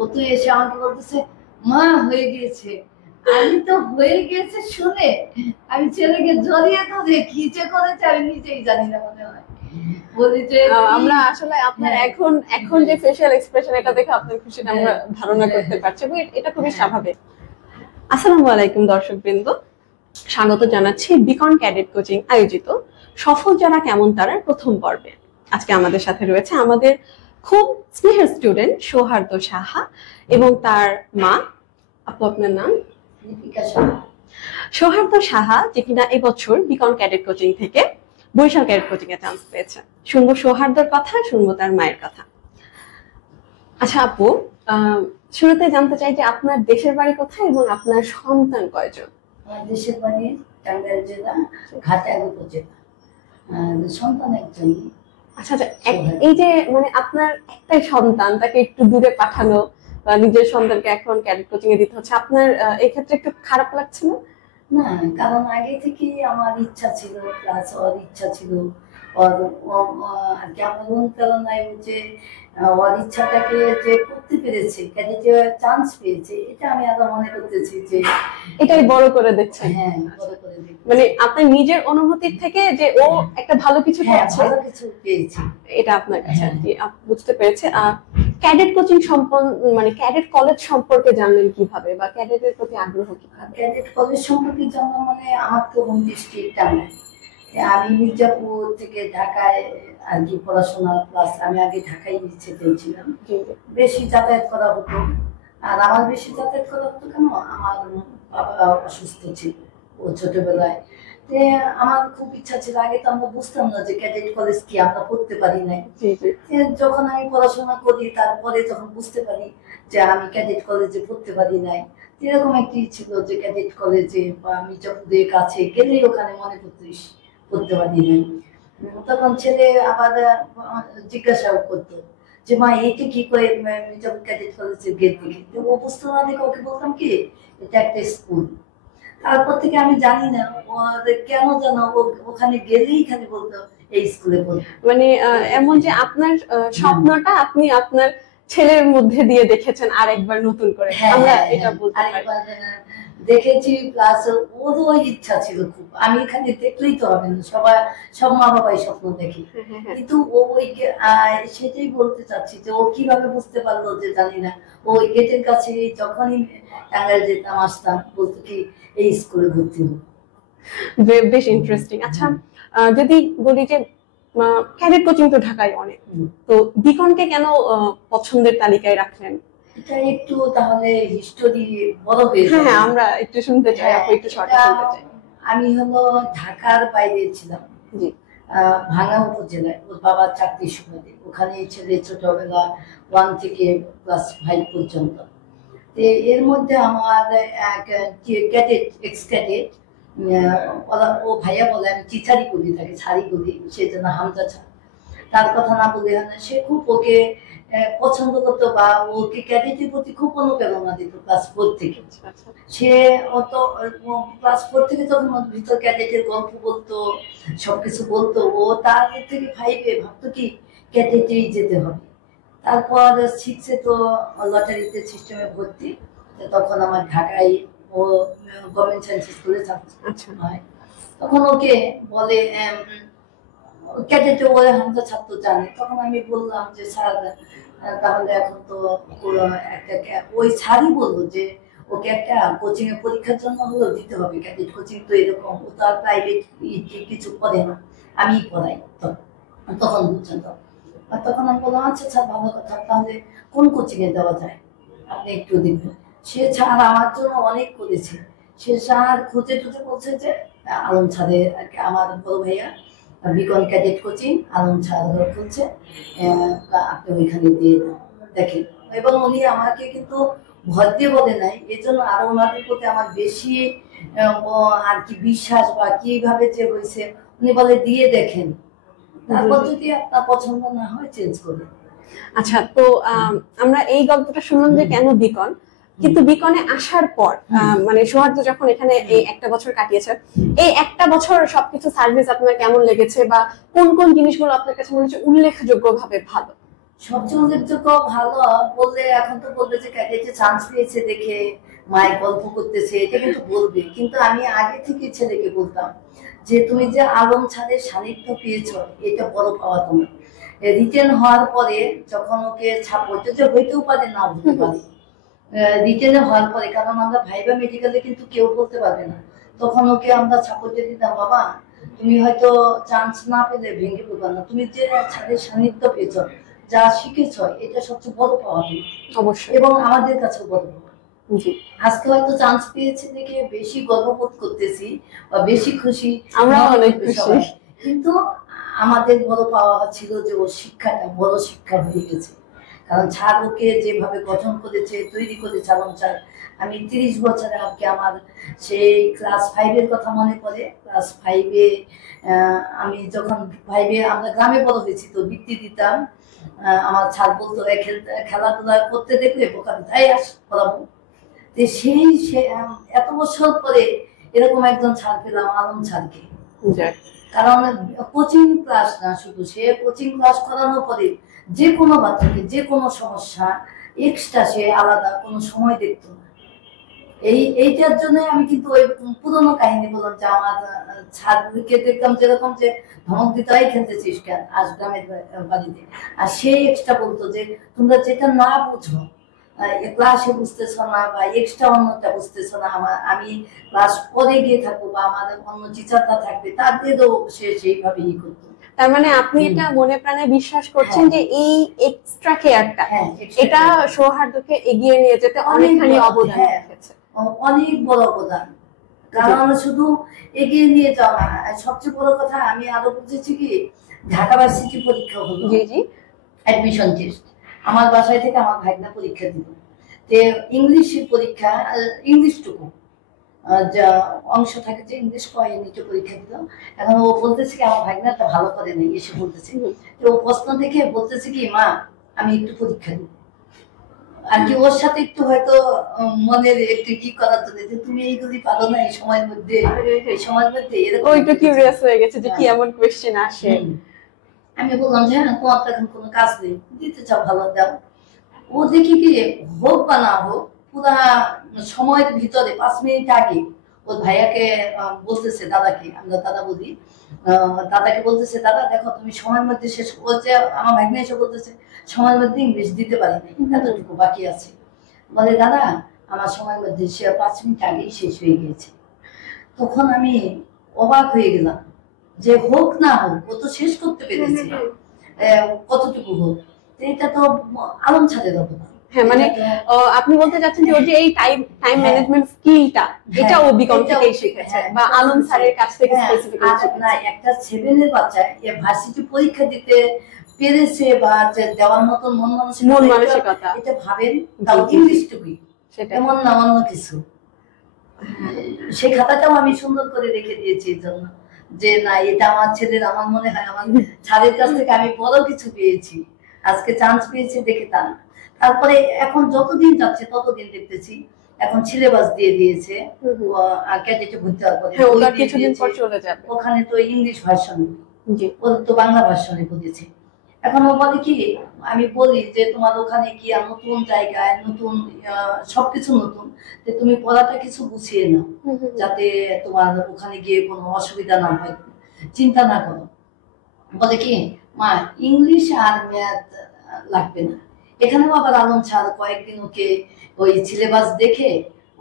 ও তো এসে আমাকে বলতেছে মা হয়ে গিয়েছে। আমি তো হয়ে গিয়েছে শুনে আমি ছেলেকে জড়িয়ে ধরে কি যে করেছে আমি নিজেই জানি না, মনে হয় বলি যে আমরা আসলে আপনার এখন এখন যে ফেশিয়াল এক্সপ্রেশন এটা দেখে আপনার খুশিটা আমরা ধারণা করতে পারছি এবং এটা খুবই স্বাভাবিক। আসসালামু আলাইকুম দর্শকবৃন্দ, স্বাগত জানাচ্ছি বিকন ক্যাডেট কোচিং আয়োজিত সফল যারা কেমন তারার প্রথম পর্বে। আজকে আমাদের সাথে রয়েছে আমাদের খুব স্নেহের স্টুডেন্ট সৌহার্দ্য সাহা এবং তার মা। আপু আপনার নাম? সৌহার্দ্য সাহা, যে কিনা এবছর বিকন ক্যাডেট কোচিং থেকে বরিশাল ক্যাডেট কোচিং এ চান্স পেয়েছে। শুনবো সৌহার্দ্যর কথা, শুনবো তার মায়ের কথা। আচ্ছা আপু, শুরুতে জানতে চাই যে আপনার দেশের বাড়ি কোথায় এবং আপনার সন্তান কয়জন? আমার দেশের বাড়ি টাঙ্গাইল জেলা ঘাটাইল উপজেলা, সন্তান একজন। আচ্ছা আচ্ছা, এই যে মানে আপনার একটাই সন্তান, তাকে একটু দূরে পাঠানো বা নিজের সন্তানকে এখন ক্যাডেট কোচিং এ দিতে হচ্ছে, আপনার এই ক্ষেত্রে একটু খারাপ লাগছে না? না, কারণ আগে থেকে আমার ইচ্ছা ছিল, প্লাস ওর ইচ্ছা ছিল, ওর আর কি আমার অনুপ্রেরণায় যে ওর ইচ্ছাটাকে যে করতে পেরেছে, ক্যাডেটে চান্স পেয়েছে, এটা আমি আরো মনে করতেছি যে এটাই বড় করে দেখছেন। হ্যাঁ, বড় করে দেখছি। মানে আপনার নিজের অনুভূতির থেকে যে ও একটা ভালো কিছু পেয়েছে, ভালো কিছু পেয়েছে, এটা আপনার কাছে আর কি বুঝতে পেরেছে। ক্যাডেট কোচিং মানে ক্যাডেট কলেজ সম্পর্কে জানলেন কিভাবে বা ক্যাডেটের প্রতি আগ্রহ কিভাবে? ক্যাডেট কলেজ সম্পর্কে জানলাম মানে আমার তো হোম ডিস্ট্রিক্ট টাঙ্গাইল। আমি মির্জাপুর থেকে ঢাকায় আর কি পড়াশোনা, প্লাস আমি আগে ঢাকায় ইচ্ছে পেয়েছিলাম, বেশি যাতায়াত করা হতো। আর আমার বেশি যাতায়াত করা হতো কেন, আমার বাবা অসুস্থ ছিল ও ছোটবেলায়। আমার খুব ইচ্ছা ছিল, আগে তো আমরা বুঝতাম না যে ক্যাডেট কলেজ কি, আমরা পড়তে পারি নাই। যখন আমি পড়াশোনা করি তারপরে যখন বুঝতে পারি যে আমি ক্যাডেট কলেজে পড়তে পারি নাই, এরকম একটি ছিল যে ক্যাডেট কলেজে বা মির্জাপুরের কাছে গেলেই ওখানে মনে পড়তে পারি নাই। তখন ছেলে আবার জিজ্ঞাসাও করতো যে মা এইটা কি করে মির্জাপুর ক্যাডেট কলেজের গেট দেখে, ও বুঝতে না দেখে ওকে বলতাম কি এটা একটা স্কুল। তারপর থেকে আমি জানি না কেন যেন ওখানে গেলেই খালি বলতো এই স্কুলে পড়তো। মানে এমন যে আপনার স্বপ্নটা আপনি আপনার ছেলের মধ্যে দিয়ে দেখেছেন আর একবার নতুন করে, আমরা এটা বলতে পারি। দেখেছি, প্লাস ওরও ইচ্ছা ছিল খুব, আমি এখানে দেখলেই তো হবে না, সব মা বাবাই স্বপ্ন দেখি, কিন্তু ও ওই সেটাই বলতে চাচ্ছি যে ও কিভাবে বুঝতে পারলো যে জানি না। ওই গেটের কাছে যখনই টাঙ্গাইল যেতাম আসতাম বলতো কি এই স্কুলে ভর্তি হবো। বেশ ইন্টারেস্টিং। আচ্ছা, যদি বলি যে ক্যাডেট কোচিং তো ঢাকায় অনেক, তো বিকনকে কেন পছন্দের তালিকায় রাখলেন? এটা একটু তাহলে হিস্টোরি বড় হয়ে যায়। হ্যাঁ, আমরা একটু শুনতে চাই, আপু একটু শর্টে শুনতে চাই। আমি হলো ঢাকার বাইরে ছিলাম, জি, ভাঙ্গা উপজেলায়। ওর বাবার চাকরির সুবাদে ওখানে ছেলে ছোটবেলা 1 থেকে ক্লাস 5 পর্যন্ত। এর মধ্যে আমার এক ক্যাডেট, এক্স ক্যাডেট, ও ভাইয়া বলে, আমি চিচারি করি, তাকে ছাড়ি করি, সেই জন্য হামজা ছাড়, তার কথা না বলে সে খুব ওকে পছন্দ করতো বা ওকে ক্যাডেটের প্রতি খুব অনুপ্রেরণা দিত ক্লাস 4 থেকে। সে অত ক্লাস 4 থেকে যখন ওর ভিতর ক্যাডেটের গল্প বলতো, সবকিছু বলতো, ও তার থেকে 5-এ ভাবতো কি ক্যাডেটেই যেতে হবে। তারপর 6-এ তো লটারিতে সিস্টেমে ভর্তি, তখন আমার ঢাকায় ও গভর্নমেন্ট সায়েন্স স্কুলে হয়, তখন ওকে বলে ক্যাডেটে ওরা হামজা ছাত্র জানে। তখন আমি বললাম যে স্যার তাহলে এখন তো একটা, ওই স্যারই বললো যে ওকে একটা কোচিং এর পরীক্ষার জন্য হলো দিতে হবে, ক্যাডেট কোচিং তো এরকম, ও তো আর প্রাইভেট কিছু করে না, আমি পড়াই তখন বুঝছেন। আর তখন আমি বললাম আচ্ছা স্যার ভালো কথা, তাহলে কোন কোচিং এ দেওয়া যায় আপনি একটু দেখবেন। সে স্যার আমার জন্য অনেক করেছে, সে স্যার খুঁজে টুজে বলছে যে আলম স্যারের, আমার বড় ভাইয়া Beacon cadet coaching Alam sir খুলছে, আপনি ওইখানে দিয়ে দেখেন। এবং উনি আমাকে কিন্তু ভর দিয়ে বলে নাই, এই জন্য আরো ওনাদের প্রতি আমার বেশি আর কি বিশ্বাস বা কিভাবে যে হয়েছে, উনি বলে দিয়ে দেখেন, তারপর যদি আপনার পছন্দ না হয় চেঞ্জ করবেন। আচ্ছা, তো আমরা এই গল্পটা শুনলাম যে কেন বিকন, কিন্তু বিকনে আসার পর মানে সৌহার্দ্য যখন এখানে এই একটা বছর কাটিয়েছে, এই একটা বছর সবকিছু সার্ভিস আপনার কেমন লেগেছে বা কোন কোন জিনিসগুলো আপনার কাছে মনে হচ্ছে উল্লেখযোগ্য ভাবে ভালো? সবচেয়ে উল্লেখযোগ্য ভালো বললে এখন তো বলবে যে ক্যাডেটে চান্স পেয়েছে দেখে মায়ের গল্প করতেছে, এটা কিন্তু বলবে। কিন্তু আমি আগে থেকে ছেলেকে বলতাম যে তুমি যে আলম ছাদের সান্নিধ্য পেয়েছো, এটা বড় পাওয়া তোমার। রিটেন হওয়ার পরে যখন ওকে ছাপড়তে যে হইতেও পারে না হতে পারে, রিটেনে হওয়ার পরে, কারণ আমরা ভাইবা মেডিকেলে কিন্তু কেউ বলতে পারবে না, তখন ওকে আমরা ছাপড়তে দিতাম, বাবা তুমি হয়তো চান্স না পেলে ভেঙে পড়বে না, তুমি যে ছাদের সান্নিধ্য পেয়েছো, যা শিখেছ, এটা সবচেয়ে বড় পাওয়া তুমি। অবশ্যই। এবং আমাদের কাছেও বড় পাওয়া। জি, আজকে হয়তো চান্স পেয়েছি দেখে বেশি গর্ববোধ করতেছি বা বেশি খুশি, আমরা অনেক খুশি। কিন্তু আমাদের বড় পাওয়া ছিল যে ওর শিক্ষাটা বড় শিক্ষা হয়ে গেছে। কারণ ছাড় ওকে যেভাবে গঠন করেছে, তৈরি করেছে আলম ছাড়। আমি 30 বছরে আজকে আমার সেই ক্লাস 5-এর কথা মনে পড়ে। ক্লাস 5-এ আমি যখন 5-এ আমরা গ্রামে বড় হয়েছি, তো বৃত্তি দিতাম। আমার ছাড় বলতো খেলাধুলা করতে দেখলে বোকাতে তাই আস পড়াবো। সেই এত বছর পরে এরকম একজন ছাড় পেলাম, আলম ছাড়কে। কারণ কোচিং ক্লাস না শুধু, সে কোচিং ক্লাস করানোর পরে যে কোনো বাচ্চাকে যে কোনো সমস্যা এক্সট্রা সে আলাদা কোনো সময় দেখতো না। এইটার জন্য আমি কিন্তু ওই পুরোনো কাহিনী বললাম যে আমার ছাদকে দেখতাম যেরকম যে ধমক দিতে খেলতেছিস কেন আজ গ্রামের বাড়িতে, আর সে এক্সট্রা বলতো যে তোমরা যেটা না বুঝো ক্লাসে বুঝতেছ না বা এক্সট্রা অন্যটা বুঝতেছ না, আমি ক্লাস পরে গিয়ে থাকবো বা আমাদের অন্য টিচারটা থাকবে, তাদেরও সে সেইভাবে ই করতো। তার মানে আপনি এটা মনে প্রাণে বিশ্বাস করছেন যে এই এক্সট্রা কেয়ারটা এটা সৌহার্দ্যকে এগিয়ে নিয়ে যেতে অনেকখানি অবদান রেখেছে। অনেক বড় অবদান। কারণ শুধু এগিয়ে নিয়ে যাওয়া না, সবচেয়ে বড় কথা আমি আরো বুঝেছি কি, ঢাকা ভার্সিটি পরীক্ষা হলো, জি জি, অ্যাডমিশন টেস্ট, আমার বাসায় থেকে আমার ভাইনা পরীক্ষা দিল। তো ইংলিশের পরীক্ষা, ইংলিশটুকু যা অংশ থাকে যে ইংলিশ কয় নিচে পরীক্ষা দিল। এখন ও বলতেছে কি আমার ভাগনাটা ভালো করে নেই, এসে বলতেছে তো ও প্রশ্ন দেখে বলতেছে কি মা আমি একটু পরীক্ষা দিব, আর কি ওর সাথে একটু হয়তো মনের একটু কি করার জন্য যে তুমি এইগুলি পারো না এই সময়ের মধ্যে, এই সময়ের মধ্যে এরকম ও একটু কিউরিয়াস হয়ে গেছে যে কি এমন কোশ্চেন আসে। আমি বললাম যে হ্যাঁ তোমার তো এখন কোনো কাজ নেই, দিতে চাও ভালো দাও। ও দেখি কি হোক বা না হোক পুরা সময়ের ভিতরে 5 মিনিট আগে ওর ভাইয়াকে বলতেছে, দাদাকে আমরা দাদা বলি, দাদাকে বলতেছে দাদা দেখো তুমি সময়ের মধ্যে শেষ, ও যে আমার ভাগ্নে এসে বলতেছে সময়ের মধ্যে ইংলিশ দিতে পারিনি, এতটুকু বাকি আছে। বলে দাদা আমার সময়ের মধ্যে সে 5 মিনিট আগেই শেষ হয়ে গিয়েছে। তখন আমি অবাক হয়ে গেলাম যে হোক না হোক ও তো শেষ করতে পেরেছে, কতটুকু হোক, এটা তো আলম ছাদের অবদান। হ্যাঁ, মানে আপনি বলতে চাচ্ছেন যে ওই যে এই টাইম ম্যানেজমেন্ট স্কিলটা এটা ও বিকম থেকেই শিখেছে বা আলম স্যারের কাছ থেকে স্পেসিফিক্যালি শিখেছে। না, একটা 7 এর বাচ্চা ভার্সিটি পরীক্ষা দিতে পেরেছে বা দেওয়ার মতো মন মানসিকতা, এটা ভাবেন তাও ইংলিশটুকুই, এমন না অন্য কিছু। সেই খাতাটাও আমি সুন্দর করে রেখে দিয়েছি এই জন্য যে না এটা আমার ছেলের, আমার মনে হয় আমার ছাদের কাছ থেকে আমি বড় কিছু পেয়েছি, আজকে চান্স পেয়েছি দেখে তা না। তারপরে এখন যতদিন যাচ্ছে ততদিন দেখতেছি এখন সিলেবাস দিয়ে দিয়েছে, ক্যাডেটে ভর্তি হওয়ার পরে ওখানে তো ইংলিশ ভার্সন, ওদের তো বাংলা ভার্সনে পড়েছে। এখন ও বলে কি আমি বলি যে তোমার ওখানে কি নতুন জায়গায় নতুন সবকিছু নতুন, যে তুমি পড়াটা কিছু গুছিয়ে নাও যাতে তোমার ওখানে গিয়ে কোনো অসুবিধা না হয়, চিন্তা না করো। বলে কি মা ইংলিশ আর ম্যাথ লাগবে না। এখানেও আবার আলম ছাড় কয়েকদিন ওকে ওই সিলেবাস দেখে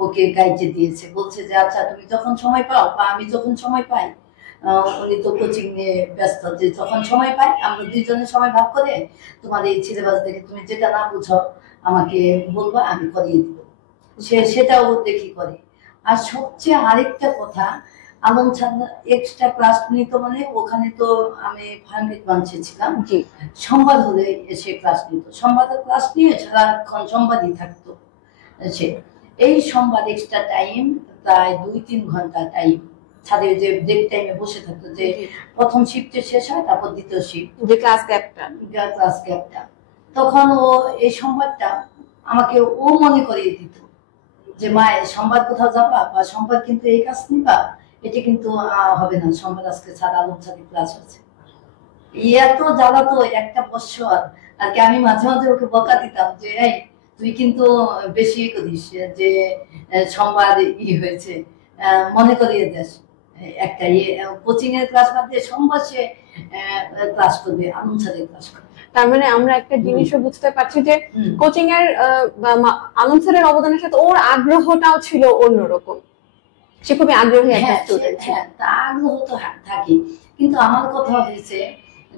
ওকে গাইডে দিয়েছে, বলছে যে আচ্ছা তুমি যখন সময় পাও বা আমি যখন সময় পাই, উনি তো কোচিং নিয়ে ব্যস্ত, যে যখন সময় পাই আমরা দুইজনের সময় ভাগ করে তোমার এই সিলেবাস দেখে তুমি যেটা না বুঝো আমাকে বলবা, আমি করিয়ে দিব। সেটাও দেখি করে। আর সবচেয়ে আরেকটা কথা, আলম ছাড় এক্সট্রা ক্লাস নিত, মানে ওখানে তো আমি ফার্মেট বাঞ্চে ছিলাম, সোমবার হলে এসে ক্লাস নিত, সোমবারের ক্লাস নিয়ে সারাক্ষণ সোমবারই থাকতো সে। এই সোমবার এক্সট্রা টাইম প্রায় 2-3 ঘন্টা টাইম ছাদে যে ব্রেক টাইমে বসে থাকতো, যে প্রথম শিফটে শেষ হয় তারপর দ্বিতীয় শিফট যে ক্লাস গ্যাপটা, তখন ও এই সোমবারটা আমাকে ও মনে করিয়ে দিত যে মা সোমবার কোথাও যাবা বা সোমবার কিন্তু এই কাজ নিবা, এটা কিন্তু হবে না, সোমবার আজকে ছাড়া আলম ছাড়ি ক্লাস আছে। এত জ্বালা তো একটা বছর আর কি আমি মাঝে মাঝে ওকে বকা দিতাম যে এই তুই কিন্তু বেশি করিস যে সংবাদ হয়েছে মনে করিয়ে দেস একটা কোচিং এর ক্লাস বাদ দিয়ে সোমবার সে ক্লাস করবে আনন্দ স্যারের ক্লাস করবে। তার মানে আমরা একটা জিনিসও বুঝতে পারছি যে কোচিং এর আলম স্যারের অবদানের সাথে ওর আগ্রহটাও ছিল অন্যরকম, সে খুবই আগ্রহী একটা স্টুডেন্ট। হ্যাঁ, তা আগ্রহ তো থাকি, কিন্তু আমার কথা হয়েছে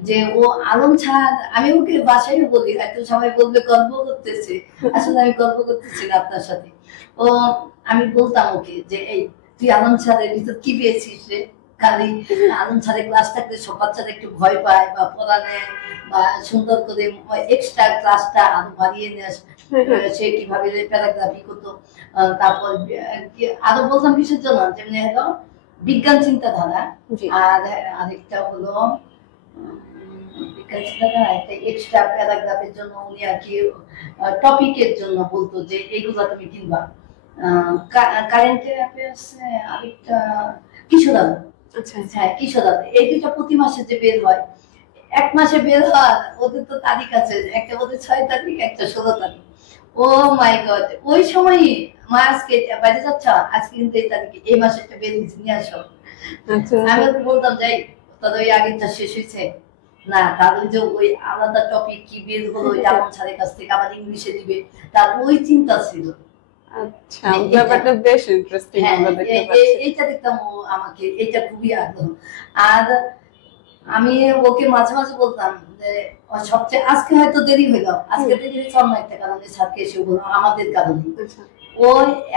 যে ও আলম স্যার, আমি ওকে বাসায় বলি, হয়তো সবাই বলবে গল্প করতেছে, আসলে আমি গল্প করতেছি না আপনার সাথে। ও আমি বলতাম ওকে যে এই তুই আলম স্যারের ভিতর কি পেয়েছিস রে? খালি আলম স্যারের ক্লাস থাকলে সব বাচ্চারা একটু ভয় পায় বা পড়ানে বা সুন্দর করে এক্সট্রা ক্লাসটা আরো বাড়িয়ে নিয়ে সে কিভাবে প্যারাগ্রাফি করতো। তারপর আরো বলতাম কিসের জন্য, যেমনি হলো বিজ্ঞান চিন্তাধারা, আর আরেকটা হলো বিজ্ঞান চিন্তাধারা, একটা এক্সট্রা প্যারাগ্রাফের জন্য উনি আর কি টপিকের জন্য বলতো যে এইগুলা তুমি কিনবা। কারেন্ট অ্যাফেয়ার্স আরেকটা কিশোর আলো। হ্যাঁ, কিশোর আলো, এই দুইটা প্রতি মাসে যে বের হয়, এক মাসে বের হওয়ার ওদের তো তারিখ আছে, একটা ওদের 6 তারিখ, একটা 16 তারিখ। ও মাই গড, ওই সময়ই মা আজকে বাইরে যাচ্ছ, আজকে কিন্তু এই তারিখে এই মাসে একটা বের হয়েছে, নিয়ে আসো। আমি ওকে বলতাম যাই তোর ওই আগেরটা শেষ হয়েছে না, তার ওই যে ওই আলাদা টপিক কি বের হলো আলম স্যারের কাছ থেকে আবার ইংলিশে দিবে, তার ওই চিন্তা ছিল। আচ্ছা, ব্যাপারটা বেশ ইন্টারেস্টিং। এইটা দেখতাম ও আমাকে, এটা খুবই আগ্রহ। আর আমি ওকে মাঝে মাঝে বলতাম যে সবচেয়ে আজকে হয়তো দেরি হইল, আজকে দেরি হয়েছে অন্য একটা কারণে, স্যারকে এসে বললো আমাদের কারণে। ও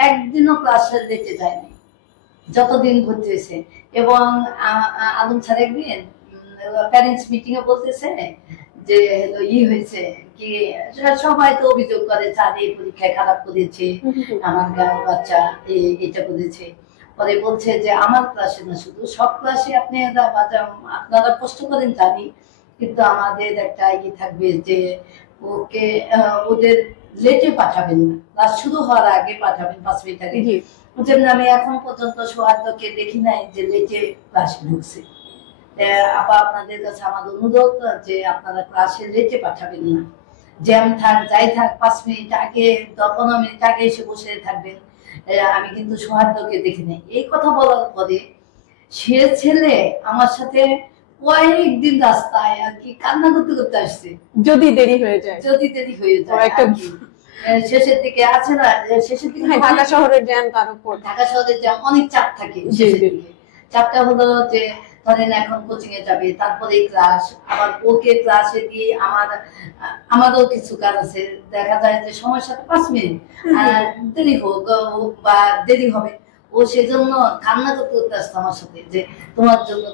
একদিনও ক্লাসে লেটে যায়নি যতদিন ভর্তি হয়েছে। এবং আলম স্যার একদিন প্যারেন্টস মিটিং এ বলতেছে যে হয়েছে কি, সবাই তো অভিযোগ করে স্যার এই পরীক্ষায় খারাপ করেছে, আমার বাচ্চা এটা করেছে। পরে বলছে যে আমার ক্লাসে না, শুধু সব ক্লাসে আপনারা কষ্ট করেন জানি, কিন্তু আমাদের একটা থাকবে যে ওকে ওদের লেটে পাঠাবেন না, ক্লাস শুরু হওয়ার আগে পাঠাবেন 5 মিনিট আগে। যেমন আমি এখন পর্যন্ত সৌহার্দ্যকে দেখি নাই যে লেটে ক্লাসে ঢুকছে। আপা আপনাদের কাছে আমার অনুরোধ যে আপনারা ক্লাসে লেটে পাঠাবেন না, জ্যাম থাক যাই থাক 5 মিনিট আগে 15 মিনিট আগে এসে বসে থাকবেন। আমি কিন্তু সৌহার্দ্যকে দেখি নাই। এই কথা বলার পরে সে ছেলে আমার সাথে কয়েকদিন রাস্তায় আর কি কান্না করতে করতে আসছে, যদি দেরি হয়ে যায়, শেষের দিকে আছে না, শেষের দিকে ঢাকা শহরের জ্যাম, তার উপর ঢাকা শহরের জ্যাম, অনেক চাপ থাকে শেষের দিকে। চাপটা হলো যে ধরেন এখন কোচিং এ যাবে, তারপরে ক্লাস, আবার ওকে ক্লাসে দিয়ে আমারও কিছু কাজ আছে, দেখা যায় যে সময়ের সাথে 5 মিনিট দেরি হোক বা দেরি হবে, ও সেজন্য কান্না করতে করতে আসতো আমার সাথে যে তোমার জন্য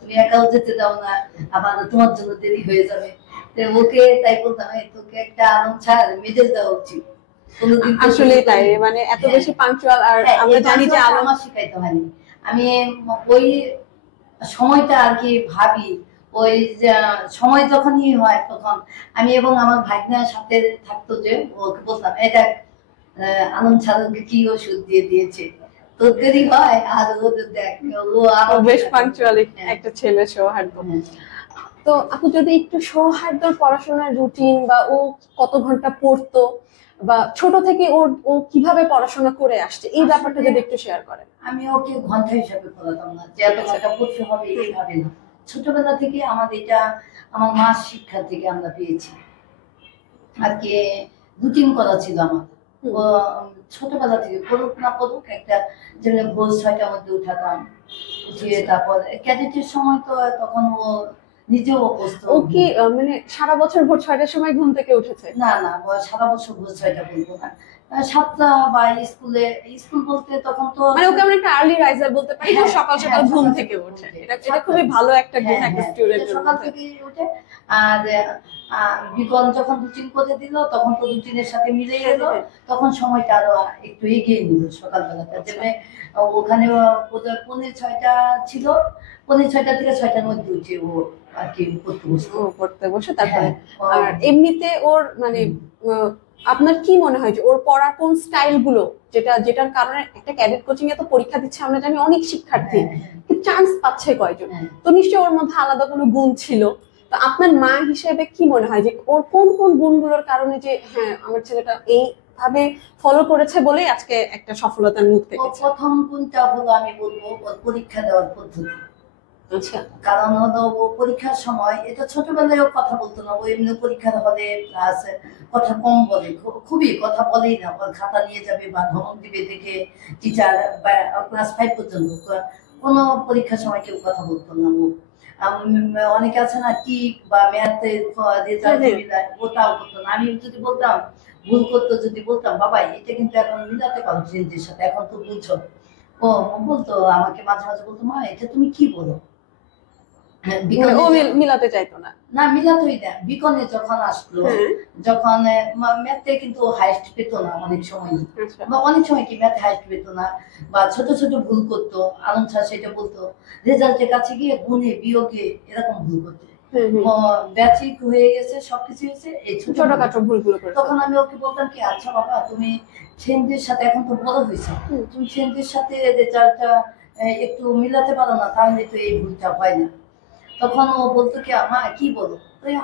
তুমি একাও যেতে দাও না, আবার তোমার জন্য দেরি হয়ে যাবে। ওকে তাই বলতাম তোকে একটা আলম স্যার মেডেল দেওয়া উচিত। আসলে তাই, মানে এত বেশি পাংচুয়াল। আর আমরা জানি যে আমার শিখাইতে হয়নি, আমি ওই সময়টা আর কি ভাবি, ওই সময় যখনই হয় তখন আমি এবং আমার ভাগ্নের সাথে থাকতো, যে ওকে বলতাম এটা আনন্দ স্যারকে কি ওষুধ দিয়ে দিয়েছে, তোর দেরি হয় আর ওদের দেখ, ও বেশ পাংচুয়ালি একটা ছেলে সৌহার্দ্য। তো আপু যদি একটু সৌহার্দ্যর পড়াশোনার রুটিন বা ও কত ঘন্টা পড়তো বা ছোট থেকে ও কিভাবে পড়াশোনা করে আসছে, এই ব্যাপারটা যদি একটু শেয়ার করেন। আমি ওকে ঘন্টা হিসাবে পড়াতাম না যে এত ঘন্টা পড়তে হবে, এইভাবে না। ছোটবেলা থেকে আমাদের এটা আমার মার শিক্ষা থেকে আমরা পেয়েছি আর কি, রুটিন করা ছিল আমার। ও ছোটবেলা থেকে পড়ুক না পড়ুক, একটা যেমন ভোর 6টার মধ্যে উঠাতাম, উঠিয়ে তারপর ক্যাডেটের সময় তো তখন ও নিজেও অবস্থা। ও কি মানে সারা বছর ভোর 6টার সময় ঘুম থেকে উঠেছে? না না, সারা বছর ভোর 6টা বলবো না, 7টা বা স্কুল বলতে তখন তো মানে ওকে আমরা একটা আর্লি রাইজার বলতে পারি, সকাল সকাল ঘুম থেকে ওঠে। এটা খুবই ভালো একটা গুণ একটা স্টুডেন্টের, সকাল থেকে উঠে। আর বিকল যখন রুটিন করে দিল তখন তো রুটিনের সাথে মিলে গেল, তখন সময়টা আরো একটু এগিয়ে নিল সকালবেলাটা। যেমন ওখানে 6:45 ছিল, 6:45 থেকে 6টার মধ্যে উঠে ও আর কি পড়তে বসে। তারপরে আর এমনিতে ওর মানে আপনার কি মনে হয় যে ওর পড়ার কোন স্টাইল গুলো, যেটার কারণে একটা ক্যাডেট কোচিং এ তো পরীক্ষা দিচ্ছে, আমরা জানি অনেক শিক্ষার্থী, চান্স পাচ্ছে কয়জন, তো নিশ্চয়ই ওর মধ্যে আলাদা কোনো গুণ ছিল, তো আপনার মা হিসেবে কি মনে হয় যে ওর কোন কোন গুণগুলোর কারণে যে হ্যাঁ আমার ছেলেটা এই ভাবে ফলো করেছে বলেই আজকে একটা সফলতার মুখ দেখেছে? প্রথম গুণটা হলো আমি বলবো ওর পরীক্ষা দেওয়ার পদ্ধতি। আচ্ছা। কারণ হলো ও পরীক্ষার সময়, এটা ছোটবেলায়ও কথা বলতো না, ও এমনি পরীক্ষার হলে ক্লাস কথা কম বলে, খুবই কথা বলেই না। ওর খাতা নিয়ে যাবে বা ধমক দিবে দেখে টিচার, বা ক্লাস 5 পর্যন্ত কোনো পরীক্ষার সময় কেউ কথা বলতো না। ও অনেকে আছে না টিক বা ম্যাথের রেজাল্ট মিলায়, ওটাও করতো না। আমি যদি বলতাম ভুল করতো, যদি বলতাম বাবা এটা কিন্তু এখন মিলাতে পারো ফ্রেন্ডের সাথে, এখন তো বুঝছো, ও বলতো আমাকে মাঝে মাঝে বলতো মা এটা তুমি কি বলো। ও মিলাতে চাইতো না? না, মিলাতই না। বিকনে যখন আসলো, যখন ম্যাথে কিন্তু হাইস্ট পেতো না অনেক সময়, বা অনেক সময় কি ম্যাথ হাইস্ট পেতো না, বা ছোট ছোট ভুল করতো। আনন্দ স্যার সেটা বলতো, রেজাল্টের কাছে গিয়ে গুণে বিয়োগে এরকম ভুল করতো। ব্যাচিক হয়ে গেছে, সবকিছু হয়েছে, এই ছোটখাটো ভুলগুলো করতো। তখন আমি ওকে বলতাম কি আচ্ছা বাবা তুমি ফ্রেন্ডদের সাথে, এখন তো বড় হয়েছে, তুমি ফ্রেন্ডদের সাথে রেজাল্টটা একটু মিলাতে পারো না, তাহলে তো এই ভুলটা হয় না। তখন ও বলতো কি মা কি বলো,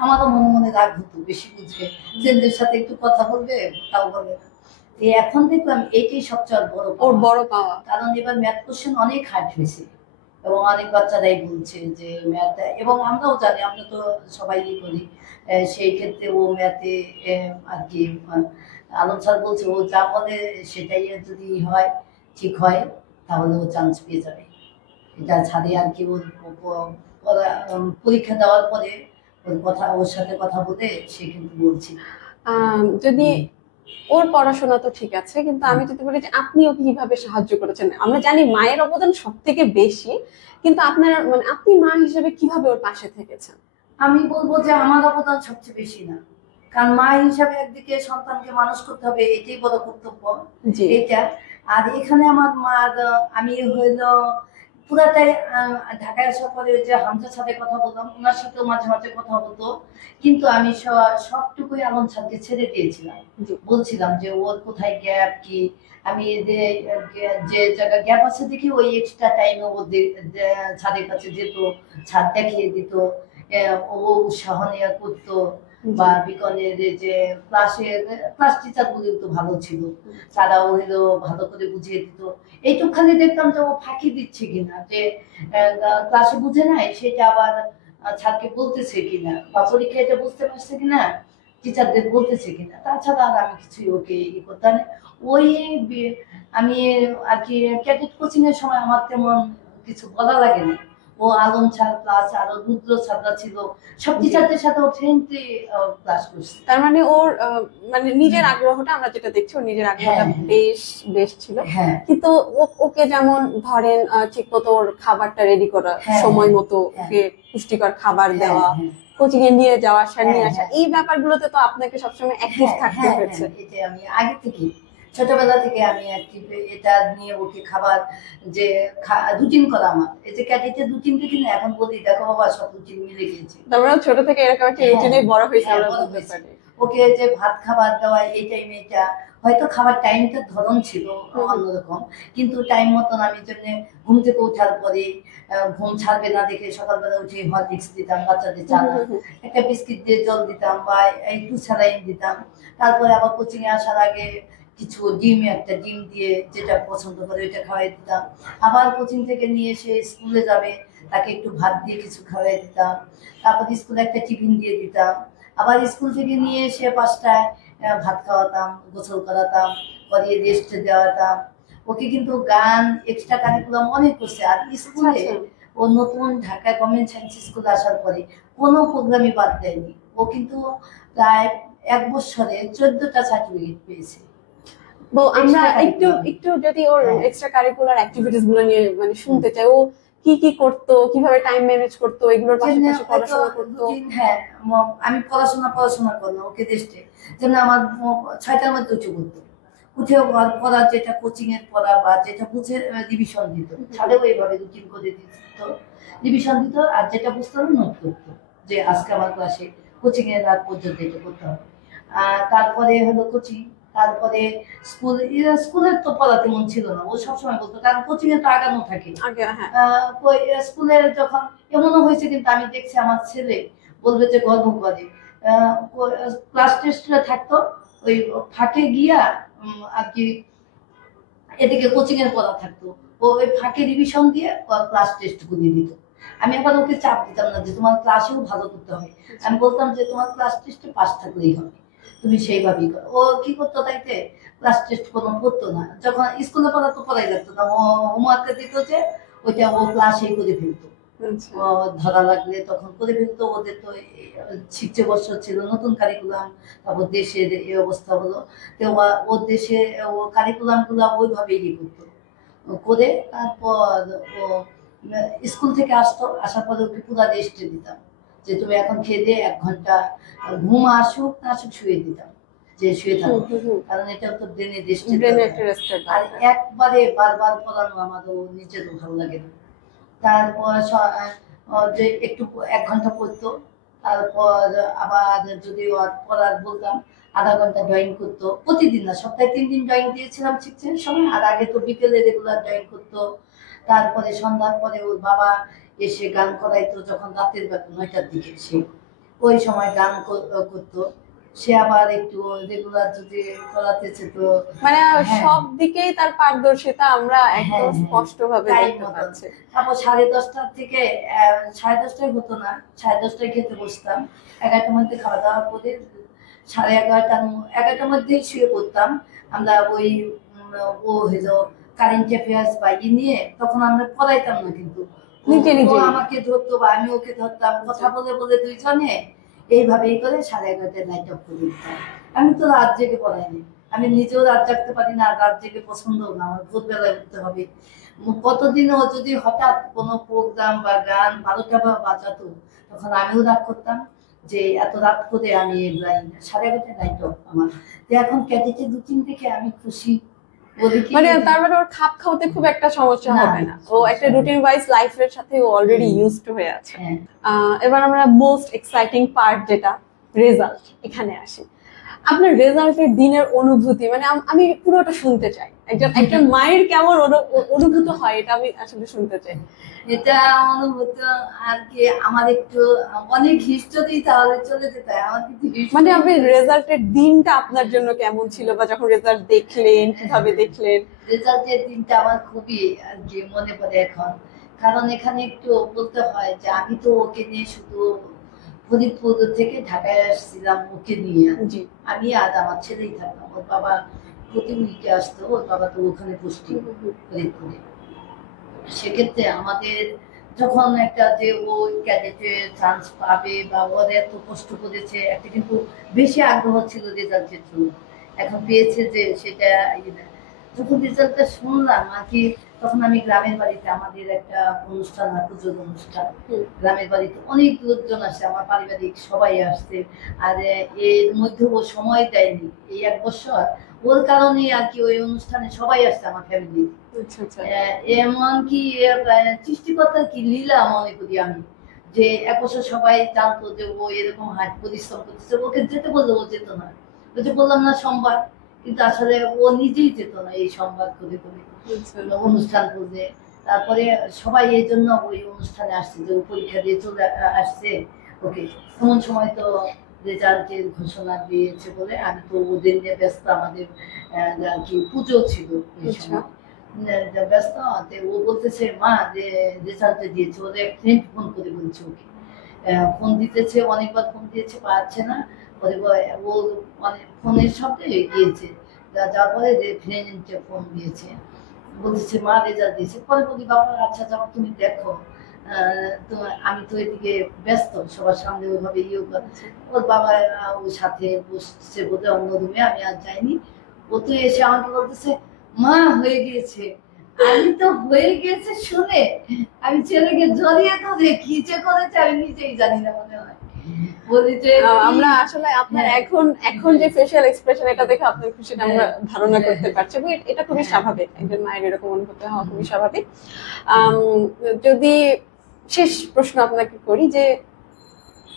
আমারও মনে মনে রাগ হতো, বেশি বুঝবে, ফ্রেন্ডদের সাথে একটু কথা বলবে, তাও বলে না। এখন দেখলাম এইটাই সবচেয়ে বড় পাওয়া। কারণ এবার ম্যাথ কোশ্চেন অনেক হার্ড হয়েছে, এবং অনেক বাচ্চারাই বলছে যে ম্যাথ, এবং আমরাও জানি, আমরা তো সবাই করি, সেই ক্ষেত্রে ও ম্যাথে আর কি আলম স্যার বলছে ও যা বলে সেটাই যদি হয়, ঠিক হয়, তাহলে ও চান্স পেয়ে যাবে। এটা ছাড়ে আর কি ওর পরীক্ষা দেওয়ার পরে ওর সাথে কথা বলে সে কিন্তু বলছি। যদি ওর পড়াশোনা তো ঠিক আছে, কিন্তু আমি যদি বলি যে আপনি ওকে কিভাবে সাহায্য করেছেন? আমরা জানি মায়ের অবদান সব থেকে বেশি, কিন্তু আপনার মানে আপনি মা হিসেবে কিভাবে ওর পাশে থেকেছেন? আমি বলবো যে আমার অবদান সবচেয়ে বেশি না, কারণ মা হিসাবে একদিকে সন্তানকে মানুষ করতে হবে, এটাই বড় কর্তব্য এটা। আর এখানে আমার মা, আমি হইলো পুরাটাই ঢাকায় আসার পরে ওই যে হামজার সাথে কথা বললাম, ওনার সাথেও মাঝে মাঝে কথা হতো, কিন্তু আমি সবটুকুই আলম স্যারকে ছেড়ে দিয়েছিলাম। বলছিলাম যে ওর কোথায় গ্যাপ কি, আমি যে জায়গা গ্যাপ আছে দেখি ওই এক্সট্রা টাইমে ও ছাদের কাছে যেত, ছাদ দেখিয়ে দিত, ও উৎসাহ নেওয়া করতো। বা বিকনের যে ক্লাস টিচার গুলো তো ভালো ছিল, তারাও হইলো ভালো করে বুঝিয়ে দিত। এইটুকখানি দেখতাম যে ও ফাঁকি দিচ্ছে কিনা, যে ক্লাসে বুঝে নাই সেটা আবার স্যারকে বলতেছে কিনা, বা পরীক্ষা এটা বুঝতে পারছে কিনা টিচারদের বলতেছে কিনা। তাছাড়া আর আমি কিছুই ওকে ই করতাম না। ওই আমি আর কি ক্যাডেট কোচিং এর সময় আমার তেমন কিছু বলা লাগে না। ও আলম স্যার প্লাস আরো রুদ্র ছাত্রা ছিল, সব টিচারদের সাথে ও ফ্রেন্ডলি ক্লাস করছে। তার মানে ওর মানে নিজের আগ্রহটা, আমরা যেটা দেখছি ওর নিজের আগ্রহটা বেশ বেশ ছিল। কিন্তু ওকে যেমন ধরেন ঠিক মতো ওর খাবারটা রেডি করা, সময় মতো ওকে পুষ্টিকর খাবার দেওয়া, কোচিং এ নিয়ে যাওয়া, নিয়ে আসা, এই ব্যাপারগুলোতে তো আপনাকে সবসময় অ্যাক্টিভ থাকতে হয়েছে। এটা আমি আগে থেকে, ছোটবেলা থেকে আমি অ্যাক্টিভ, এটা নিয়ে ওকে খাবার যে রুটিন করা আমার, এই যে ক্যাডেটের রুটিন থেকে না, এখন বলি দেখো বাবা সব রুটিন মিলে গিয়েছে। তোমরা ছোট থেকে এরকম একটা রুটিনে বড় হয়েছে। ওকে যে ভাত খাবার দেওয়া, এই টাইমে এটা হয়তো খাবার টাইমটা ধরন ছিল অন্যরকম, কিন্তু টাইম মতন আমি জন্য ঘুম থেকে ওঠার পরে ঘুম ছাড়বে না দেখে সকালবেলা উঠে হরলিক্স দিতাম, বাচ্চাদের চানা, একটা বিস্কিট দিয়ে জল দিতাম, বা একটু স্যালাইন দিতাম। তারপরে আবার কোচিং এ আসার আগে কিছু একটা ডিম দিয়ে যেটা পছন্দ করে ওইটা খাওয়াই দিতাম। আবার কোচিং থেকে নিয়ে এসে স্কুলে যাবে, তাকে একটু ভাত দিয়ে কিছু খাওয়াই দিতাম। তারপর স্কুলে একটা টিফিন দিয়ে দিতাম। আবার স্কুল থেকে নিয়ে এসে 5টায় ভাত খাওয়াতাম, গোসল করাতাম, করিয়ে রেস্ট দেওয়াতাম। ওকে কিন্তু গান এক্সট্রা কারিকুলাম অনেক করছে। আর স্কুলে ও নতুন ঢাকা গভর্নমেন্ট সায়েন্স স্কুলে আসার পরে কোনো প্রোগ্রামই বাদ দেয়নি। ও কিন্তু প্রায় 1 বছরে 14টা সার্টিফিকেট পেয়েছে। আমরা একটু যদি ওর এক্সট্রা কারিকুলার অ্যাক্টিভিটিস গুলো নিয়ে মানে শুনতে চাই, ও কি কি করতো, কিভাবে টাইম ম্যানেজ করতো, এগুলোর পাশাপাশি পড়াশোনা করতো? হ্যাঁ, আমি পড়াশোনা করলাম ওকে দেশে, যেন আমার 6টার মধ্যে উঠে পড়তো, উঠে পড়া যেটা কোচিং এর পড়া বা যেটা বুঝে রিভিশন দিত, ছাড়েও এইভাবে রুটিন করে দিত, রিভিশন দিত। আর যেটা বুঝতে হবে নোট করতো, যে আজকে আমার ক্লাসে কোচিং এর রাত পর্যন্ত এটা করতে হবে। তারপরে হলো কোচিং, তারপরে স্কুলের তো পড়া তেমন ছিল না, ও সবসময় বলতো, কারণ কোচিং এ তো আগানো থাকে। স্কুলে যখন এমনও হয়েছে, কিন্তু আমি দেখছি আমার ছেলে বলবে যে গর্ব করে। ক্লাস টেস্টটা থাকতো ওই ফাঁকে গিয়া আর কি এদিকে কোচিং এর পড়া থাকতো, ও ওই ফাঁকে রিভিশন দিয়ে ক্লাস টেস্ট করিয়ে দিত। আমি আবার ওকে চাপ দিতাম না যে তোমার ক্লাসেও ভালো করতে হবে, আমি বলতাম যে তোমার ক্লাস টেস্টে পাস থাকলেই হবে, তুমি সেইভাবেই করো। ও কি করতো তাইতে ক্লাস টেস্ট কোনো করতো না, যখন স্কুলে পড়া তো পড়াই লাগতো না, ও হোমওয়ার্কটা দিত যে ওইটা ও ক্লাসেই করে ফেলতো। ধরা লাগলে তখন করে ফেলতো। ওদের তো 6 বছর ছিল, নতুন কারিকুলাম, তারপর দেশের এই অবস্থা হলো, তো ওর দেশে ও কারিকুলাম গুলা ওইভাবেই ইয়ে করতো করে। তারপর ও স্কুল থেকে আসতো, আসার পরে ওকে পুরা রেস্টে দিতাম যে তুমি এখন খেয়ে দিয়ে 1 ঘন্টা ঘুম আসুক না আসুক শুয়ে দিতাম, যে শুয়ে থাকো, কারণ এটা তো ব্রেনে রেস্টের। আর একবারে বারবার পড়ানো আমারও নিজেরও ভালো লাগে না। তারপর যে একটু 1 ঘন্টা পড়তো, তারপর আবার যদি পড়ার বলতাম আধা ঘন্টা ড্রয়িং করতো, প্রতিদিন না, সপ্তাহে 3 দিন ড্রয়িং দিয়েছিলাম 6 সময়, আর আগে তো বিকেলে রেগুলার ড্রয়িং করতো। তারপরে সন্ধ্যার পরে ওর বাবা এসে গান করাইতো, যখন রাতের বেলা 9টার দিকে সে ওই সময় গান করতো। সে আবার একটু রেগুলার যদি করাতেছে তো মানে সব দিকেই তার পারদর্শিতা আমরা একদম স্পষ্ট ভাবে দেখতে পাচ্ছি। তারপর 10:30 থেকে 10:30টায় হতো না, 10:30টায় খেতে বসতাম, 11টার মধ্যে খাওয়া দাওয়া করে 11:30টার মধ্যেই শুয়ে পড়তাম আমরা। ওই ও হলো কারেন্ট অ্যাফেয়ার্স বাইরে নিয়ে, তখন আমরা পড়াইতাম না, কিন্তু ও আমাকে ধরতো বা আমি ওকে ধরতাম, কথা বলে বলে দুইজনে এইভাবেই করে 11:30টায় লাইট অফ করে দিতাম। আমি তো রাত জেগে পড়াইনি, আমি নিজেও রাত জাগতে পারি না, রাত জেগে পছন্দও না, আমার ভোরবেলায় উঠতে হবে। কতদিন ও যদি হঠাৎ কোনো প্রোগ্রাম বা গান 12টা বাজাতো, তখন আমিও রাগ করতাম যে এত রাত করে আমি এগুলাই 11:30টায় লাইট অফ আমার। এখন ক্যাডেটের রুটিন দেখে আমি খুশি। মানে তার মানে ওর খাপ খাওয়াতে খুব একটা সমস্যা হবে না, ও একটা রুটিন ওয়াইজ লাইফের সাথে ও অলরেডি ইউজড টু হয়ে আছে। এবার আমরা মোস্ট এক্সাইটিং পার্ট যেটা রেজাল্ট, এখানে আসি। আপনার রেজাল্টের দিনের অনুভূতি, মানে আমি পুরোটা শুনতে চাই, একজন মায়ের কেমন অনুভূত হয় এটা আমি আসলে শুনতে চাই। এটা অনুভূত আর কি আমার একটু অনেক হিস্টোরি তাহলে চলে যেতে হয় আমার কিন্তু, মানে আপনি রেজাল্টের দিনটা আপনার জন্য কেমন ছিল, বা যখন রেজাল্ট দেখলেন কিভাবে দেখলেন? রেজাল্টের দিনটা আমার খুবই আর কি মনে পড়ে এখন, কারণ এখানে একটু বলতে হয় যে আমি তো ওকে নিয়ে শুধু ফরিদপুর থেকে ঢাকায় আসছিলাম ওকে নিয়ে, আমি আর আমার ছেলেই থাকতাম। ওর বাবা প্রতি উইকে আসতো, ওর বাবা তো ওখানে পোস্টিং ফরিদপুরে। সেক্ষেত্রে আমাদের যখন একটা যে ও ক্যাডেটে চান্স পাবে বা ওরা এত কষ্ট করেছে, একটা কিন্তু বেশি আগ্রহ ছিল রেজাল্টের জন্য, এখন পেয়েছে যে সেটা যখন রেজাল্টটা শুনলাম আর কি, তখন আমি গ্রামের বাড়িতে, আমাদের একটা অনুষ্ঠান হয় পুজোর অনুষ্ঠান, গ্রামের বাড়িতে অনেক লোকজন আসে, আমার পারিবারিক সবাই আসছে। আর এর মধ্যে ও সময় দেয়নি এই 1 বছর, ওর কারণে আর কি ওই অনুষ্ঠানে সবাই আসছে আমার ফ্যামিলি। এমন কি সৃষ্টিকর্তার কি লীলা মনে করি আমি, যে 1 বছর সবাই জানতো যে ও এরকম হাট পরিশ্রম করতেছে, ওকে যেতে বললে ও যেত না, ওই যে বললাম না সোমবার, কিন্তু আসলে ও নিজেই যেত না এই সোমবার করে করে অনুষ্ঠান করতে। তারপরে সবাই এই জন্য ওই অনুষ্ঠানে আসছে যে ও পরীক্ষা দিয়ে চলে আসছে, ওকে এমন সময় তো রেজাল্টের ঘোষণা দিয়েছে বলে আমি তো ওদের নিয়ে ব্যস্ত, আমাদের কি পুজো ছিল এই সময় ব্যস্ত। ও বলতেছে মা যে রেজাল্টে দিয়েছে, ওদের ফ্রেন্ড ফোন করে বলছে ওকে, ফোন দিতেছে, অনেকবার ফোন দিয়েছে পাচ্ছে না, পরে ও মানে ফোনের শব্দে গিয়েছে, যার পরে যে ফ্রেন্ড ফোন দিয়েছে, বলতেছে মা রেজাল্ট দিয়েছে। পরে বলি বাবা আচ্ছা যাও তুমি দেখো, তো আমি তো এদিকে ব্যস্ত সবার সামনে ওইভাবে ইয়ে করছে। ওর বাবা ওর সাথে বসছে বোধহয় অন্য রুমে, আমি আর যাইনি। ও তো এসে আমাকে বলতেছে মা হয়ে গিয়েছে। আমি তো হয়ে গিয়েছে শুনে আমি ছেলেকে জড়িয়ে ধরে কি যে করেছে আমি নিজেই জানি না, মনে হয় আমরা আসলে আপনার এখন যে ফেশিয়াল এক্সপ্রেশন এটা দেখে আপনার খুশিটা আমরা ধারণা করতে পারছি, এবং এটা খুবই স্বাভাবিক, একজন মায়ের এরকম অনুভূতি হওয়া খুবই স্বাভাবিক। যদি শেষ প্রশ্ন আপনাকে করি, যে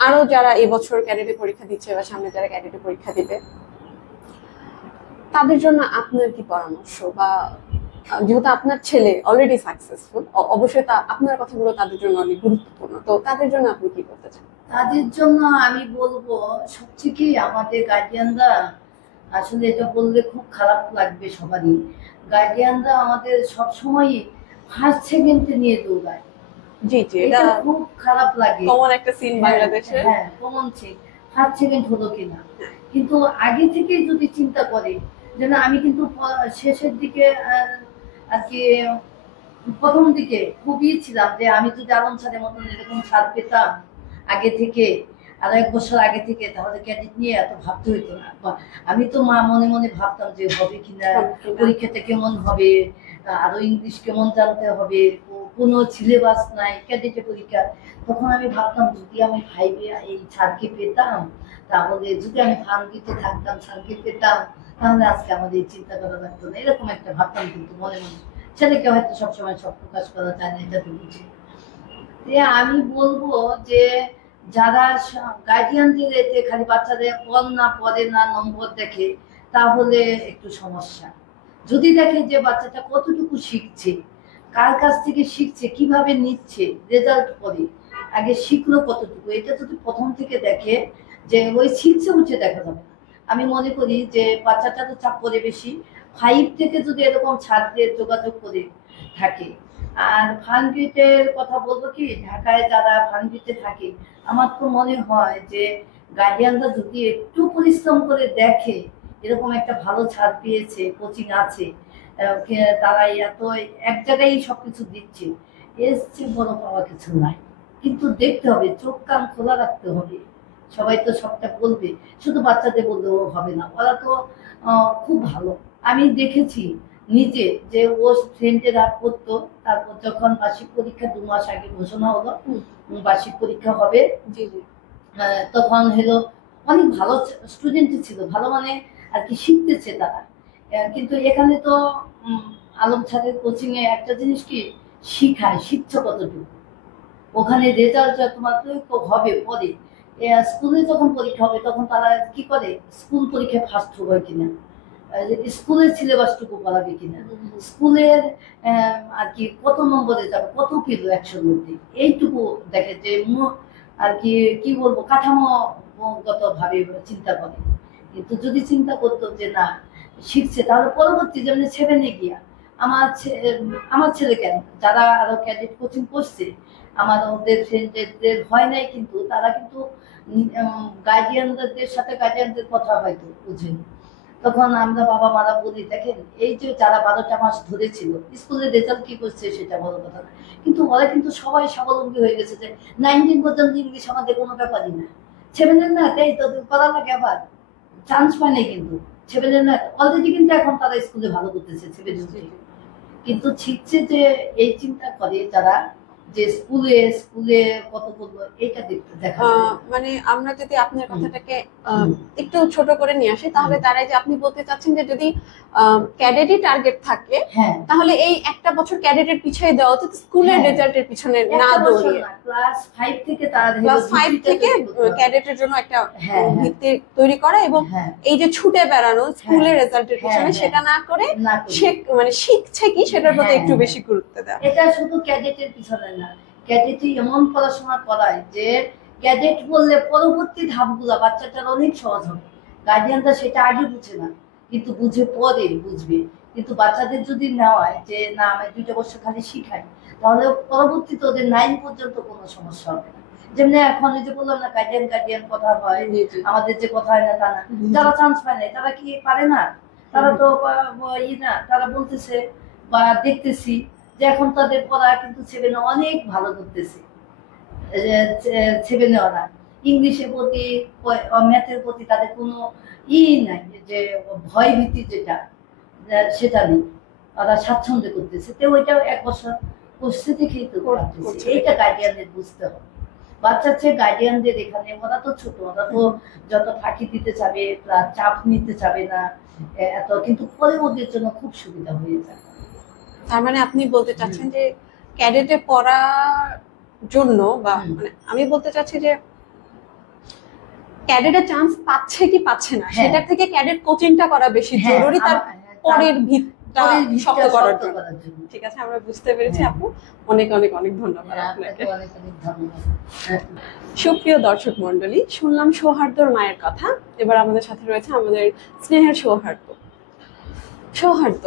আরো যারা এবছর ক্যাডেটে পরীক্ষা দিচ্ছে বা সামনে যারা ক্যাডেটে পরীক্ষা দিবে, তাদের জন্য আপনার কি পরামর্শ, বা যেহেতু আপনার ছেলে অলরেডি সাকসেসফুল, অবশ্যই আপনার কথাগুলো তাদের জন্য অনেক গুরুত্বপূর্ণ, তো তাদের জন্য আপনি কি করতে চান? তাদের জন্য আমি বলবো সবচেয়ে কি আমাদের গার্ডিয়ানরা, আসলে এটা বললে খুব খারাপ লাগবে সবারই, গার্ডিয়ানরা আমাদের সবসময় ফার্স্ট সেকেন্ডে নিয়ে দৌড়ায়। জি জি, এটা এটা খুব খারাপ লাগে। কমন একটা সিন বাংলাদেশে। হ্যাঁ, কমন সিন, ফার্স্ট সেকেন্ড হলো কিনা। কিন্তু আগে থেকে যদি চিন্তা করে যে না, আমি কিন্তু শেষের দিকে আর কি প্রথম দিকে খুবই ছিলাম যে আমি যদি আলম স্যারের মতন এরকম স্যার পেতাম আগে থেকে, আরো 1 বছর আগে থেকে, তাহলে ক্যাডেট নিয়ে এত ভাবতে হইতো না। আমি তো মনে মনে ভাবতাম যে হবে কিনা, পরীক্ষাটা কেমন হবে, আরো ইংলিশ কেমন জানতে হবে, কোনো সিলেবাস নাই ক্যাডেটে পরীক্ষা। তখন আমি ভাবতাম যদি আমি 5-এ এই স্যারকে পেতাম, তাহলে যদি আমি ফার্মগিতে থাকতাম, স্যারকে পেতাম, তাহলে আজকে আমাদের এই চিন্তা করা লাগতো না। এরকম একটা ভাবতাম কিন্তু মনে মনে। ছেলেকে হয়তো সবসময় সব প্রকাশ করা যায় না, এটা তো বুঝি। আমি বলবো যে যারা গার্ডিয়ানদের এতে খালি বাচ্চাদের পড় না পড়ে না নম্বর দেখে, তাহলে একটু সমস্যা। যদি দেখে যে বাচ্চাটা কতটুকু শিখছে, কার কাছ থেকে শিখছে, কিভাবে নিচ্ছে, রেজাল্ট করে আগে শিখলো কতটুকু, এটা যদি প্রথম থেকে দেখে যে ওই শিখছে উঠে দেখা যাবে না। আমি মনে করি যে বাচ্চাটা তো চাপ পড়ে বেশি, 5 থেকে যদি এরকম ছাত্রদের যোগাযোগ করে থাকে। আর ফার্মগেটের কথা বলবো কি, ঢাকায় যারা ফার্মগেটে থাকে, আমার তো মনে হয় যে গার্ডিয়ানরা যদি একটু পরিশ্রম করে দেখে, এরকম একটা ভালো ছাড় পেয়েছে, কোচিং আছে, তারা এত এক জায়গায় সবকিছু দিচ্ছে, এর চেয়ে বড় পাওয়া কিছু নাই। কিন্তু দেখতে হবে, চোখ কান খোলা রাখতে হবে। সবাই তো সবটা বলবে, শুধু বাচ্চাদের বললেও হবে না। ওরা তো খুব ভালো, আমি দেখেছি নিজে যে ও ফ্রেন্ডে রাত করতো। তারপর যখন বার্ষিক পরীক্ষা 2 মাস আগে ঘোষণা হলো বার্ষিক পরীক্ষা হবে, তখন হলো অনেক ভালো স্টুডেন্ট ছিল, ভালো মানে আর কি শিখতেছে তারা। কিন্তু এখানে তো আলম স্যারের কোচিং এ একটা জিনিস কি শিখায়, শিখছো কতটুকু, ওখানে রেজাল্ট তোমার তো হবে পরে। স্কুলে যখন পরীক্ষা হবে তখন তারা কি করে, স্কুল পরীক্ষায় ফার্স্ট হবে কিনা, স্কুলের সিলেবাসটুকু পড়াবে কিনা, স্কুলের আর কি কত নম্বরে যাবে, কত পেল 100-র মধ্যে, এইটুকু দেখে। যে আর কি কি বলবো, কাঠামোগত ভাবে চিন্তা করে। কিন্তু যদি চিন্তা করতো যে না শিখছে, তাহলে পরবর্তী যেমন 7-এ গিয়া আমার ছেলে কেন, যারা আরো ক্যাডেট কোচিং করছে, আমার ওদের ফ্রেন্ডদের হয় নাই, কিন্তু তারা কিন্তু গার্ডিয়ানদের সাথে গার্ডিয়ানদের কথা হয়তো বুঝেনি। তখন আমরা বাবা মারা বলি, দেখেন এই যে যারা 12টা মাস ধরেছিল, স্কুলের রেজাল্ট কি করছে সেটা বড় কথা না, কিন্তু ওরা কিন্তু সবাই স্বাবলম্বী হয়ে গেছে। যে 19 পর্যন্ত ইংলিশ আমাদের কোনো ব্যাপারই না, 7-এর না তাই তো করা লাগে, আবার চান্স পায় নাই। কিন্তু 7-এর না অলরেডি কিন্তু এখন তারা স্কুলে ভালো করতেছে 7-এ, কিন্তু শিখছে যে এই চিন্তা করে যারা যে স্কুলে স্কুলে কত করলো, এটা দেখতে দেখা। মানে আমরা যদি আপনার কথাটাকে একটু ছোট করে নিয়ে আসি, তাহলে তারাই যে আপনি বলতে চাচ্ছেন যে যদি ক্যাডেটই টার্গেট থাকে, তাহলে এই একটা বছর ক্যাডেটের পিছনে দেওয়া উচিত, স্কুলের রেজাল্টের পিছনে না দৌড়িয়ে। ক্লাস 5 থেকে তারা ক্লাস 5 থেকে ক্যাডেটের জন্য একটা ভিত্তি তৈরি করা, এবং এই যে ছুটে বেড়ানো স্কুলের রেজাল্টের পিছনে, সেটা না করে মানে শিখছে কি সেটার প্রতি একটু বেশি গুরুত্ব দেওয়া। এটা শুধু ক্যাডেটের পিছনে না, ক্যাডেটে এমন পড়াশোনা করায় যে ক্যাডেট বললে পরবর্তী ধাপগুলো বাচ্চাটার অনেক সহজ হবে। গার্ডিয়ানরা সেটা আগে বুঝে না, কিন্তু বুঝে পরে বুঝবে। কিন্তু বাচ্চাদের যদি নেওয়ায় যে না আমি 2টা বছর খালি শিখাই, তাহলে পরবর্তীতে ওদের 9 পর্যন্ত কোনো সমস্যা হবে না। যেমনি এখন এই যে বললাম না গার্ডিয়ান কথা হয়, আমাদের যে কথা হয় না তা না, যারা চান্স পায় না তারা কি পারে না, তারা তো না, তারা বলতেছে বা দেখতেছি যে এখন তাদের পড়া কিন্তু 7-এ অনেক ভালো করতেছে। 7-এ ওরা ইংলিশের প্রতি, ম্যাথের প্রতি তাদের কোনো নাই, যে ভয় ভীতি যেটা সেটা নেই, ওরা স্বাচ্ছন্দ্যে করতেছে। তো ওইটাও 1 বছর করছে দেখেই তো করতেছে। এইটা গার্ডিয়ানদের বুঝতে হবে। বাচ্চার চেয়ে গার্ডিয়ানদের এখানে, ওরা তো ছোট, ওরা তো যত ফাঁকি দিতে চাবে, চাপ নিতে চাবে না এত, কিন্তু পরে ওদের জন্য খুব সুবিধা হয়ে যায়। তার মানে আপনি বলতে চাচ্ছেন যে ক্যাডেটে পড়ার জন্য, বা মানে আমি বলতে চাচ্ছি যে ক্যাডেটের চান্স পাচ্ছে কি পাচ্ছে না, সেটার থেকে ক্যাডেট কোচিংটা করা বেশি জরুরি, তার পরের পরের ভিতটা শক্ত করার শক্ত জন্য। করার জন্য। ঠিক আছে, আমরা বুঝতে পেরেছি হ্যাঁ। আপু। অনেক অনেক অনেক ধন্যবাদ হ্যাঁ, আপনাকে। আপনাকে অনেক অনেক ধন্যবাদ। হ্যাঁ। সুপ্রিয় দর্শক মন্ডলী, শুনলাম সৌহার্দ্যর মায়ের কথা। এবার আমাদের সাথে রয়েছে আমাদের স্নেহের সৌহার্দ্য। সৌহার্দ্য,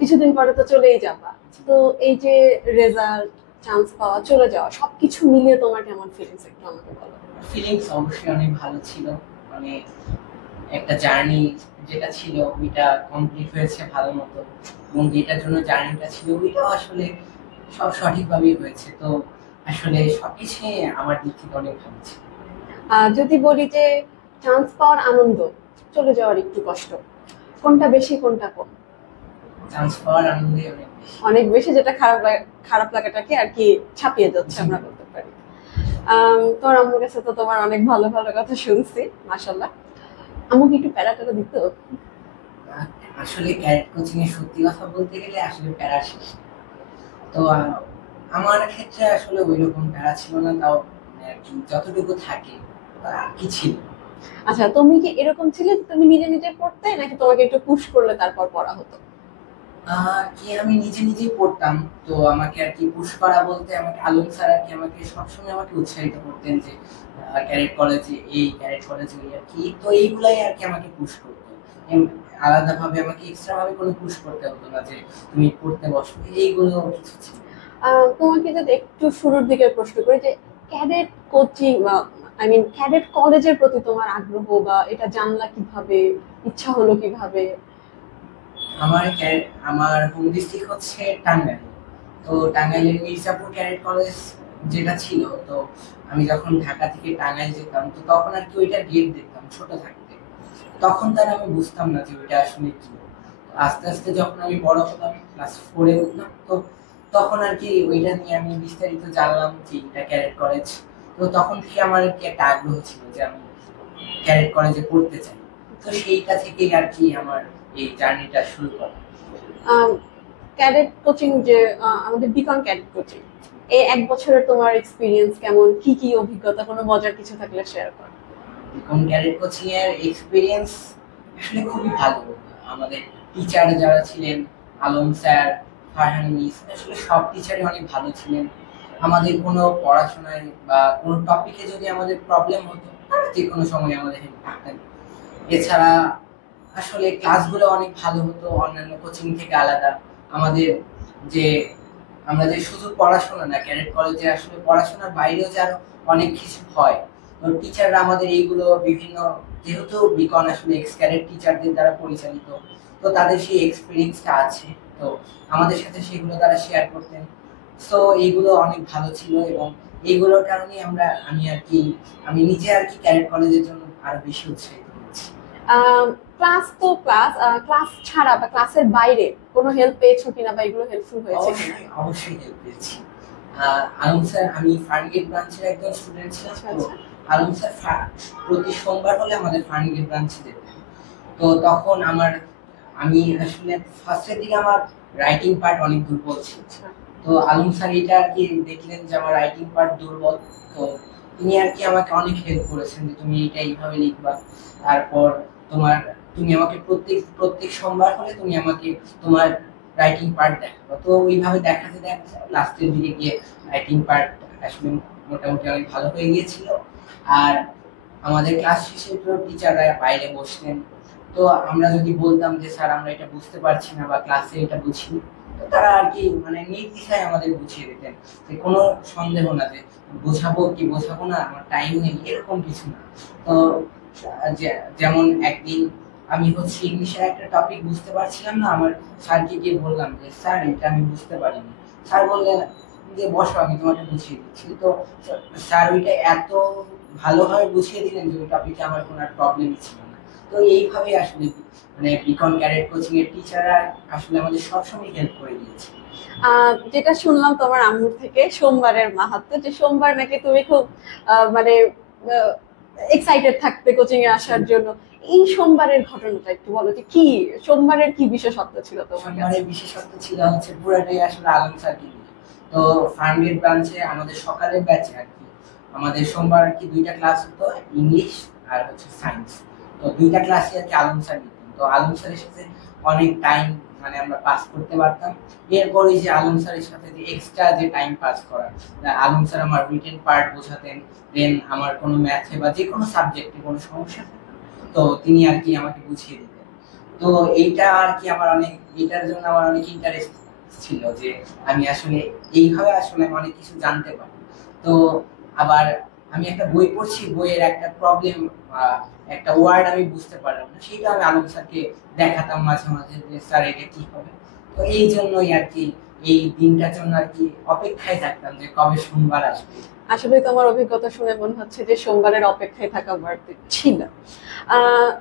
কিছুদিন পরে তো চলেই যাবা, তো এই যে রেজাল্ট, চান্স পাওয়া, চলে যাওয়া, সবকিছু মিলিয়ে তোমার কেমন ফিলিংস একটু আমাকে বলো। ফিলিংস অবশ্যই অনেক ভালো ছিল। মানে একটা জার্নি যেটা ছিল ওইটা কমপ্লিট হয়েছে ভালো মতো, এবং যেটার জন্য জার্নিটা ছিল ওইটাও আসলে সব সঠিকভাবেই হয়েছে। তো আসলে সবকিছু আমার দিক থেকে অনেক ভালো ছিল। যদি বলি যে চান্স পাওয়ার আনন্দ, চলে যাওয়ার একটু কষ্ট, কোনটা বেশি কোনটা কম? চান্স পাওয়ার আনন্দে অনেক বেশি। অনেক বেশি, যেটা খারাপ লাগাটাকে আর কি ছাপিয়ে যাচ্ছে আমরা বলতে পারি। তোমার আম্মুর কাছে তো তোমার অনেক ভালো ভালো কথা শুনছি, মাশাআল্লাহ। আম্মুকে একটু প্যারা ট্যারা দিত? আসলে ক্যারেট কোচিং এর সত্যি কথা বলতে গেলে আসলে প্যারা ছিল। তো আমার ক্ষেত্রে আসলে ওই রকম প্যারা ছিল না, তাও মানে আর কি যতটুকু থাকে আর কি ছিল। আচ্ছা, তুমি কি এরকম ছিলে যে তুমি নিজে নিজে পড়তে, নাকি তোমাকে একটু পুশ করলে তারপর পড়া হতো? কি আমি নিজে নিজেই পড়তাম। তো আমাকে আর কি পুশ করা বলতে আমাকে আলম স্যার আর কি আমাকে সবসময় আমাকে উৎসাহিত করতেন যে ক্যারেট কলেজে এই, ক্যারেট কলেজে ওই আর কি। তো এইগুলাই আর কি আমাকে পুশ করতো। আলাদাভাবে আমাকে এক্সট্রা ভাবে কোনো পুশ করতে হতো না যে তুমি পড়তে বসো, এইগুলো কিছু ছিল। তোমাকে যদি একটু শুরুর দিকে প্রশ্ন করি যে ক্যাডেট কোচিং বা ক্যাডেট কলেজের প্রতি তোমার আগ্রহ, বা এটা জানলা কিভাবে, ইচ্ছা হলো কিভাবে? আমার হোম ডিস্ট্রিক্ট হচ্ছে টাঙ্গাইল। তো টাঙ্গাইলের মির্জাপুর ক্যাডেট কলেজ যেটা ছিল, তো আমি যখন ঢাকা থেকে টাঙ্গাইল যেতাম তো তখন আর কি ওইটা গেট দেখতাম ছোট থাকতে। তখন তার আমি বুঝতাম না যে ওইটা আসলে কি। আস্তে আস্তে যখন আমি বড় হলাম, ক্লাস 4-এ উঠলাম, তো তখন আর কি ওইটা নিয়ে আমি বিস্তারিত জানলাম যে এটা ক্যাডেট কলেজ। তো তখন থেকে আমার আর কি একটা আগ্রহ ছিল যে আমি ক্যাডেট কলেজে পড়তে চাই। তো সেইটা থেকেই আর কি আমার এই জার্নিটা শুরু করা। ক্যাডেট কোচিং যে আমাদের বিকন ক্যাডেট কোচিং, এই 1 বছরের তোমার এক্সপিরিয়েন্স কেমন, কি কি অভিজ্ঞতা, কোনো মজার কিছু থাকলে শেয়ার করো। বিকন ক্যাডেট কোচিং এর এক্সপিরিয়েন্স আসলে খুবই ভালো। আমাদের টিচার যারা ছিলেন, আলম স্যার, ফারহান মিস, আসলে সব টিচারই অনেক ভালো ছিলেন। আমাদের কোনো পড়াশোনায় বা কোনো টপিকে যদি আমাদের প্রবলেম হতো তারা যে কোনো সময় আমাদের হেল্প করতেন। এছাড়া আসলে ক্লাসগুলো অনেক ভালো হতো অন্যান্য কোচিং থেকে আলাদা। আমাদের যে আমরা যে শুধু পড়াশোনা না, ক্যাডেট কলেজে আসলে পড়াশোনার বাইরেও যে আরো অনেক কিছু হয়। তো টিচাররা আমাদের এইগুলো বিভিন্ন, যেহেতু বিকন আসলে এক্স ক্যাডেট টিচারদের দ্বারা পরিচালিত, তো তাদের সেই এক্সপিরিয়েন্সটা আছে। তো আমাদের সাথে সেগুলো তারা শেয়ার করতেন। সো এইগুলো অনেক ভালো ছিল, এবং এইগুলোর কারণে আমি নিজে আর কি ক্যাডেট কলেজের জন্য আরো বেশি উৎসাহিত হয়েছি। ক্লাস তো ক্লাস, ক্লাস ছাড়া বা ক্লাসের বাইরে কোনো হেল্প পেয়েছো কিনা, বা এগুলো হেল্পফুল হয়েছে কিনা? অবশ্যই হেল্প পেয়েছি। আলম স্যার, আমি ফার্নগেট ব্রাঞ্চের একজন স্টুডেন্ট ছিলাম। তো আলম স্যার প্রতি সোমবার হলে আমাদের ফার্নগেট ব্রাঞ্চে যেতেন। তো তখন আমি আসলে ফার্স্টের দিকে আমার রাইটিং পার্ট অনেক দুর্বল ছিল। তো আলম স্যার এটা আর কি দেখলেন যে আমার রাইটিং পার্ট দুর্বল, তো তিনি আর কি আমাকে অনেক হেল্প করেছেন যে তুমি এটা এইভাবে লিখবা। তারপর তুমি আমাকে প্রত্যেক সোমবার হলে তুমি আমাকে তোমার রাইটিং পার্ট দেখাবো। তো ওইভাবে দেখাতে দেখাতে লাস্টের দিকে গিয়ে রাইটিং পার্ট আসলে মোটামুটি অনেক ভালো হয়ে গিয়েছিল। আর আমাদের ক্লাস শেষে তো টিচাররা বাইরে বসতেন। তো আমরা যদি বলতাম যে স্যার আমরা এটা বুঝতে পারছি না বা ক্লাসে এটা বুঝিনি, তো তারা আর কি মানে নির্দ্বিধায় আমাদের বুঝিয়ে দিতেন, যে কোনো সন্দেহ না যে বোঝাবো কি বোঝাবো না, আমার টাইম নেই, এরকম কিছু না। তো যেমন একদিন আমি হচ্ছে ইংলিশের একটা টপিক বুঝতে পারছিলাম না, আমার স্যারকে গিয়ে বললাম যে স্যার এটা আমি বুঝতে পারিনি। স্যার বললেন যে বসো আমি তোমাকে বুঝিয়ে দিচ্ছি। তো স্যার ওইটা এত ভালোভাবে বুঝিয়ে দিলেন যে ওই টপিকে আমার কোনো প্রবলেমই ছিল না। তো এইভাবে আসলে মানে বিকন ক্যাডেট কোচিং এর টিচাররা আসলে আমাদের সবসময় হেল্প করে দিয়েছে। যেটা শুনলাম তোমার আম্মুর থেকে, সোমবারের মাহাত্ম্য, যে সোমবার নাকি তুমি খুব মানে এক্সাইটেড থাকতে কোচিং এ আসার জন্য। এই সোমবারের ঘটনাটা একটু বলো, যে কি সোমবারের কি বিশেষত্ব ছিল তোমার কাছে? সোমবারের বিশেষত্ব ছিল হচ্ছে পুরাটাই আসলে আলম স্যারকে নিয়ে। তো ফার্মগেট ব্রাঞ্চে আমাদের সকালের ব্যাচে আর কি আমাদের সোমবার আর কি 2টা ক্লাস হতো, ইংলিশ আর হচ্ছে সায়েন্স। তো 2টা ক্লাসে আর কি আলম স্যার নিতেন। তো আলম স্যারের সাথে অনেক টাইম মানে আমরা পাস করতে পারতাম। এরপর ওই যে আলম স্যারের সাথে যে এক্সট্রা যে টাইম পাস করা, আলম স্যার আমার রিটেন পার্ট বোঝাতেন, দেন আমার কোনো ম্যাথে বা যে কোনো সাবজেক্টে কোনো সমস্যা থাকতো তো তিনি আর কি আমাকে বুঝিয়ে দিতেন। তো এইটা আর কি আমার অনেক, এটার জন্য আমার অনেক ইন্টারেস্ট ছিল যে আমি আসলে এইভাবে আসলে অনেক কিছু জানতে পারি। তো আবার আমি একটা বই পড়ছি, বইয়ের একটা প্রবলেম একটা ওয়ার্ড আমি বুঝতে পারলাম না, সেটা আমি আলম স্যারকে দেখাতাম মাঝে মাঝে যে স্যার এটা কি হবে। তো এই জন্যই আর কি এই দিনটার জন্য আর কি অপেক্ষায় থাকতাম যে কবে সোমবার আসবে। আসলে তোমার অভিজ্ঞতা শুনে মনে হচ্ছে যে সোমবারের অপেক্ষায় থাকা বাড়তি ছিল।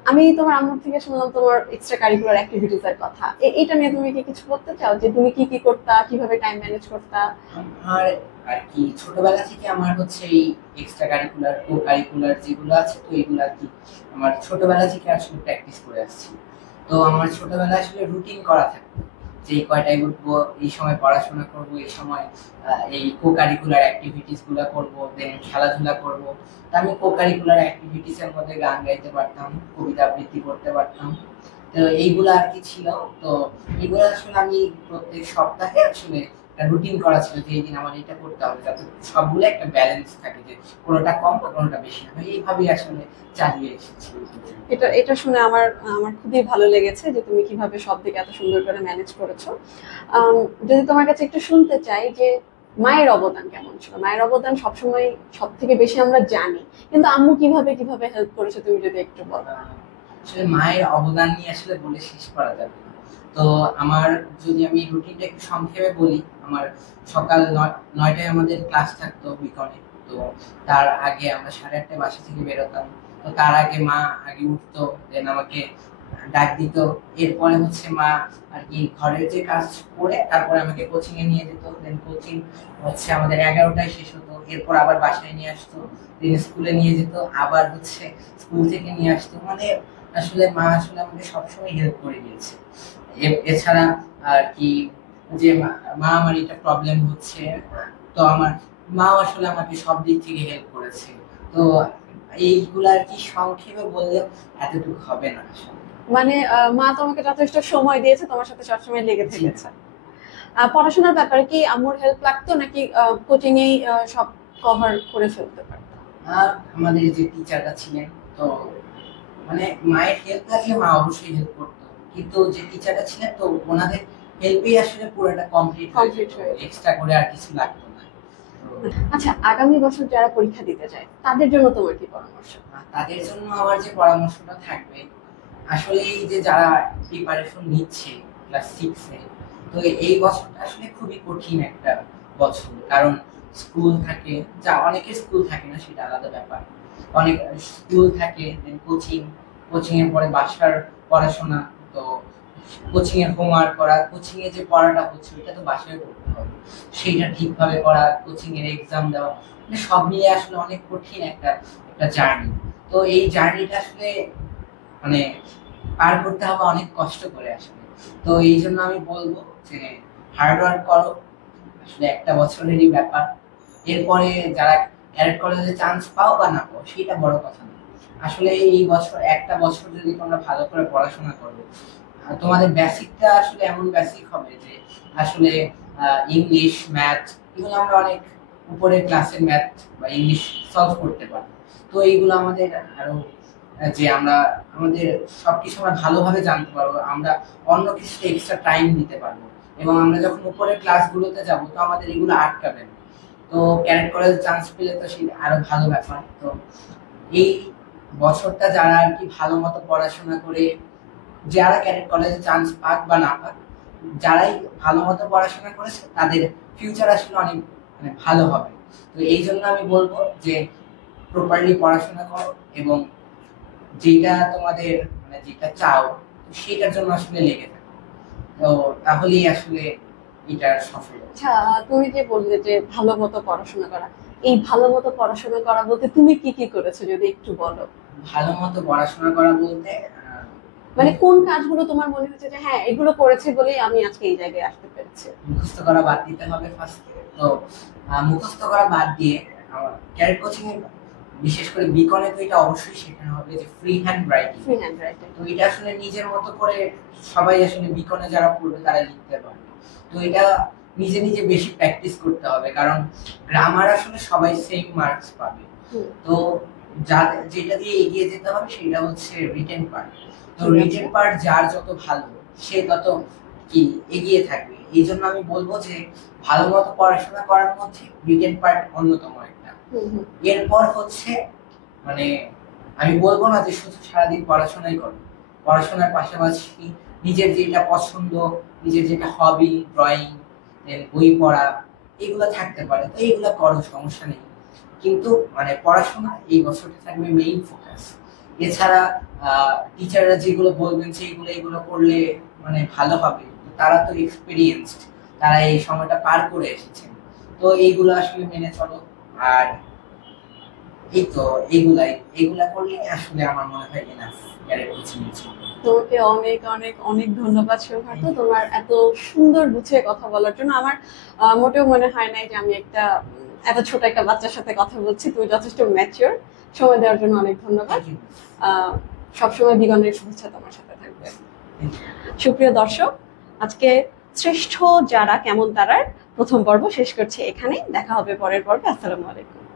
আমি তোমার আম্মুর থেকে শুনলাম তোমার এক্সট্রা কারিকুলার অ্যাক্টিভিটিস এর কথা। এটা নিয়ে তুমি কি কিছু বলতে চাও যে তুমি কি কি করতা, কিভাবে টাইম ম্যানেজ করতা? আর আর কি ছোটবেলা থেকে আমার হচ্ছে এই এক্সট্রা কারিকুলার ও কারিকুলার যেগুলো আছে, তো এগুলো আর কি আমার ছোটবেলা থেকে আসলে প্র্যাকটিস করে আসছি। তো আমার ছোটবেলা আসলে রুটিন করা থাকতো যে এই কয়টায় উঠবো, এই সময় পড়াশোনা করব, এই সময় এই কো কারিকুলার অ্যাক্টিভিটিস গুলো করবো, দেন খেলাধুলা করব। তো আমি কো কারিকুলার অ্যাক্টিভিটিস এর মধ্যে গান গাইতে পারতাম, কবিতা আবৃত্তি করতে পারতাম। তো এইগুলো আর কি ছিল। তো এগুলো আসলে আমি প্রত্যেক সপ্তাহে আসলে রুটিন করা ছিল যে এই দিন আমার এটা করতে হবে, যাতে সবগুলো একটা ব্যালেন্স থাকে, যে কোনোটা কম বা কোনোটা বেশি না। এইভাবেই আসলে চালিয়ে এসেছি। এটা এটা শুনে আমার আমার খুবই ভালো লেগেছে যে তুমি কিভাবে সব দিকে এত সুন্দর করে ম্যানেজ করেছো। যদি তোমার কাছে একটু শুনতে চাই যে মায়ের অবদান কেমন ছিল? মায়ের অবদান সবসময় সব থেকে বেশি আমরা জানি, কিন্তু আম্মু কিভাবে কিভাবে হেল্প করেছে তুমি যদি একটু বলো। আসলে মায়ের অবদান নিয়ে আসলে বলে শেষ করা যাবে না। তো আমার যদি আমি রুটিনটা একটু সংক্ষেপে বলি, আমার সকাল 9টায় আমাদের ক্লাস থাকতো বিকনে। তো তার আগে আমরা 8:30টায় বাসা থেকে বেরোতাম। তো তার আগে মা আগে উঠতো, দেন আমাকে ডাক দিত। এরপরে হচ্ছে মা আর কি ঘরের যে কাজ করে তারপরে আমাকে কোচিং এ নিয়ে যেত। দেন কোচিং হচ্ছে আমাদের 11টায় শেষ হতো। এরপর আবার বাসায় নিয়ে আসতো, দেন স্কুলে নিয়ে যেত, আবার হচ্ছে স্কুল থেকে নিয়ে আসতো। মানে আসলে মা আসলে আমাকে সবসময় হেল্প করে দিয়েছে। এছাড়া আর কি যে মা আমার এটা প্রবলেম হচ্ছে, তো আমার মা আসলে আমাকে সব দিক থেকে হেল্প করেছে। তো এইগুলা আর কি সংক্ষেপে বললে এতটুকু হবে না আসলে। মানে মা তোমাকে যথেষ্ট সময় দিয়েছে, তোমার সাথে সবসময় লেগে থেকেছে। পড়াশোনার ব্যাপারে কি আম্মুর হেল্প লাগতো নাকি কোচিং এই সব কভার করে ফেলতে পারতো? আর আমাদের যে টিচাররা ছিলেন, তো মানে মায়ের হেল্প লাগলে মা অবশ্যই হেল্প করতো, কিন্তু যে টিচাররা ছিলেন তো ওনাদের হেল্পেই আসলে পুরোটা কমপ্লিট হয়ে এক্সট্রা করে আর কিছু লাগতো না। আচ্ছা, আগামী বছর যারা পরীক্ষা দিতে যায় তাদের জন্য তোমার কি পরামর্শ? তাদের জন্য আমার যে পরামর্শটা থাকবে, আসলে এই যে যারা প্রিপারেশন নিচ্ছে ক্লাস 6-এ, তো এই বছরটা আসলে খুবই কঠিন একটা বছর। কারণ স্কুল থাকে, যা অনেকের স্কুল থাকে না সেটা আলাদা ব্যাপার, অনেক স্কুল থাকে, দেন কোচিং এর পরে বাসার পড়াশোনা, তো কোচিং এর হোমওয়ার্ক করা, কোচিং এ যে পড়াটা হচ্ছে ওটা তো বাসায় করতে হবে, সেইটা ঠিকভাবে করা, কোচিং এর এক্সাম দেওয়া, মানে সব মিলিয়ে আসলে অনেক কঠিন একটা একটা জার্নি। তো এই জার্নিটা আসলে মানে পার করতে হবে অনেক কষ্ট করে আসলে। তো এই জন্য আমি বলবো যে হার্ড ওয়ার্ক করো, আসলে একটা বছরেরই ব্যাপার। এরপরে যারা ক্যাডেট কলেজে চান্স পাও বা না পাও সেটা বড় কথা না। আসলে এই বছর একটা বছর যদি তোমরা ভালো করে পড়াশোনা করো, তোমাদের বেসিকটা আসলে এমন বেসিক হবে যে আসলে ইংলিশ, ম্যাথ, এগুলো আমরা অনেক উপরের ক্লাসের ম্যাথ বা ইংলিশ সলভ করতে পারি। তো এইগুলো আমাদের আরো যে আমরা আমাদের সবকিছু আমরা ভালোভাবে জানতে পারবো, আমরা অন্য কিছুতে এক্সট্রা টাইম দিতে পারবো, এবং আমরা যখন উপরের ক্লাসগুলোতে যাব তো আমাদের এগুলো আটকাবে না। তো ক্যাডেট কলেজে চান্স পেলে তো সেটা আরো ভালো ব্যাপার। তো এই বছরটা যারা আর কি ভালো মতো পড়াশোনা করে, যারা ক্যাডেট কলেজে চান্স পাক বা না পাক, যারাই ভালো মতো পড়াশোনা করেছে তাদের ফিউচার আসলে অনেক মানে ভালো হবে। তো এই জন্য আমি বলবো যে প্রপারলি পড়াশোনা করো, এবং যেটা তোমাদের মানে যেটা চাও সেটার জন্য আসলে লেগে থাকো, তো তাহলেই আসলে এটা সফল। আচ্ছা, তুমি যে বললে যে ভালো মতো পড়াশোনা করা, এই ভালো মতো পড়াশোনা করা বলতে তুমি কি কি করেছো যদি একটু বলো। ভালো মতো পড়াশোনা করা বলতে মানে কোন কাজগুলো তোমার মনে হচ্ছে যে হ্যাঁ এগুলো করেছি বলেই আমি আজকে এই জায়গায় আসতে পেরেছি? মুখস্থ করা বাদ দিতে হবে ফার্স্টে। তো মুখস্থ করা বাদ দিয়ে ক্যাডেট কোচিং এর বিশেষ করে বিকনে তো এটা অবশ্যই শেখানো হবে যে free hand writing. Free hand writing তো এটা আসলে নিজের মতো করে সবাই আসলে বিকনে যারা পড়বে তারা লিখতে পারবে। তো এটা নিজে নিজে বেশি প্র্যাকটিস করতে হবে, কারণ গ্রামার আসলে সবাই সেম মার্কস পাবে। তো যেটা দিয়ে এগিয়ে যেতে হবে সেটা হচ্ছে রিটেন পার্ট। তো রিটেন পার্ট যার যত ভালো সে তত কি এগিয়ে থাকবে। এই জন্য আমি বলবো যে ভালো মতো পড়াশোনা করার মধ্যে রিটেন পার্ট অন্যতম একটা। এরপর হচ্ছে মানে আমি বলবো না যে শুধু সারাদিন পড়াশোনাই করো, পড়াশোনার পাশাপাশি নিজের যেটা পছন্দ, নিজের যেটা হবি, ড্রয়িং, বই পড়া, এগুলো থাকতে পারে, তো এইগুলো করো, সমস্যা নেই। কিন্তু মানে পড়াশোনা এই বছরটা থাকবে মেইন ফোকাস। এছাড়া টিচাররা যেগুলো বলবেন সেইগুলো এগুলো করলে মানে ভালো হবে, তারা তো এক্সপিরিয়েন্সড, তারা এই সময়টা পার করে এসেছেন, তো এইগুলো আসলে মেনে চলো। আর এই তো এইগুলা করলে আসলে আমার মনে হয় এনাফ, এর কিছু কিছু। তোমাকে অনেক অনেক অনেক ধন্যবাদ সৌভাগ্য, তোমার এত সুন্দর গুছিয়ে কথা বলার জন্য। আমার মোটেও মনে হয় নাই যে আমি একটা এত ছোট একটা বাচ্চার সাথে কথা বলছি। তুমি যথেষ্ট ম্যাচিওর। সময় দেওয়ার জন্য অনেক ধন্যবাদ। সবসময় বিগনের শুভেচ্ছা তোমার সাথে থাকবে। সুপ্রিয় দর্শক, আজকে শ্রেষ্ঠ যারা কেমন তারার প্রথম পর্ব শেষ করছি এখানে। দেখা হবে পরের পর্বে। আসসালামু আলাইকুম।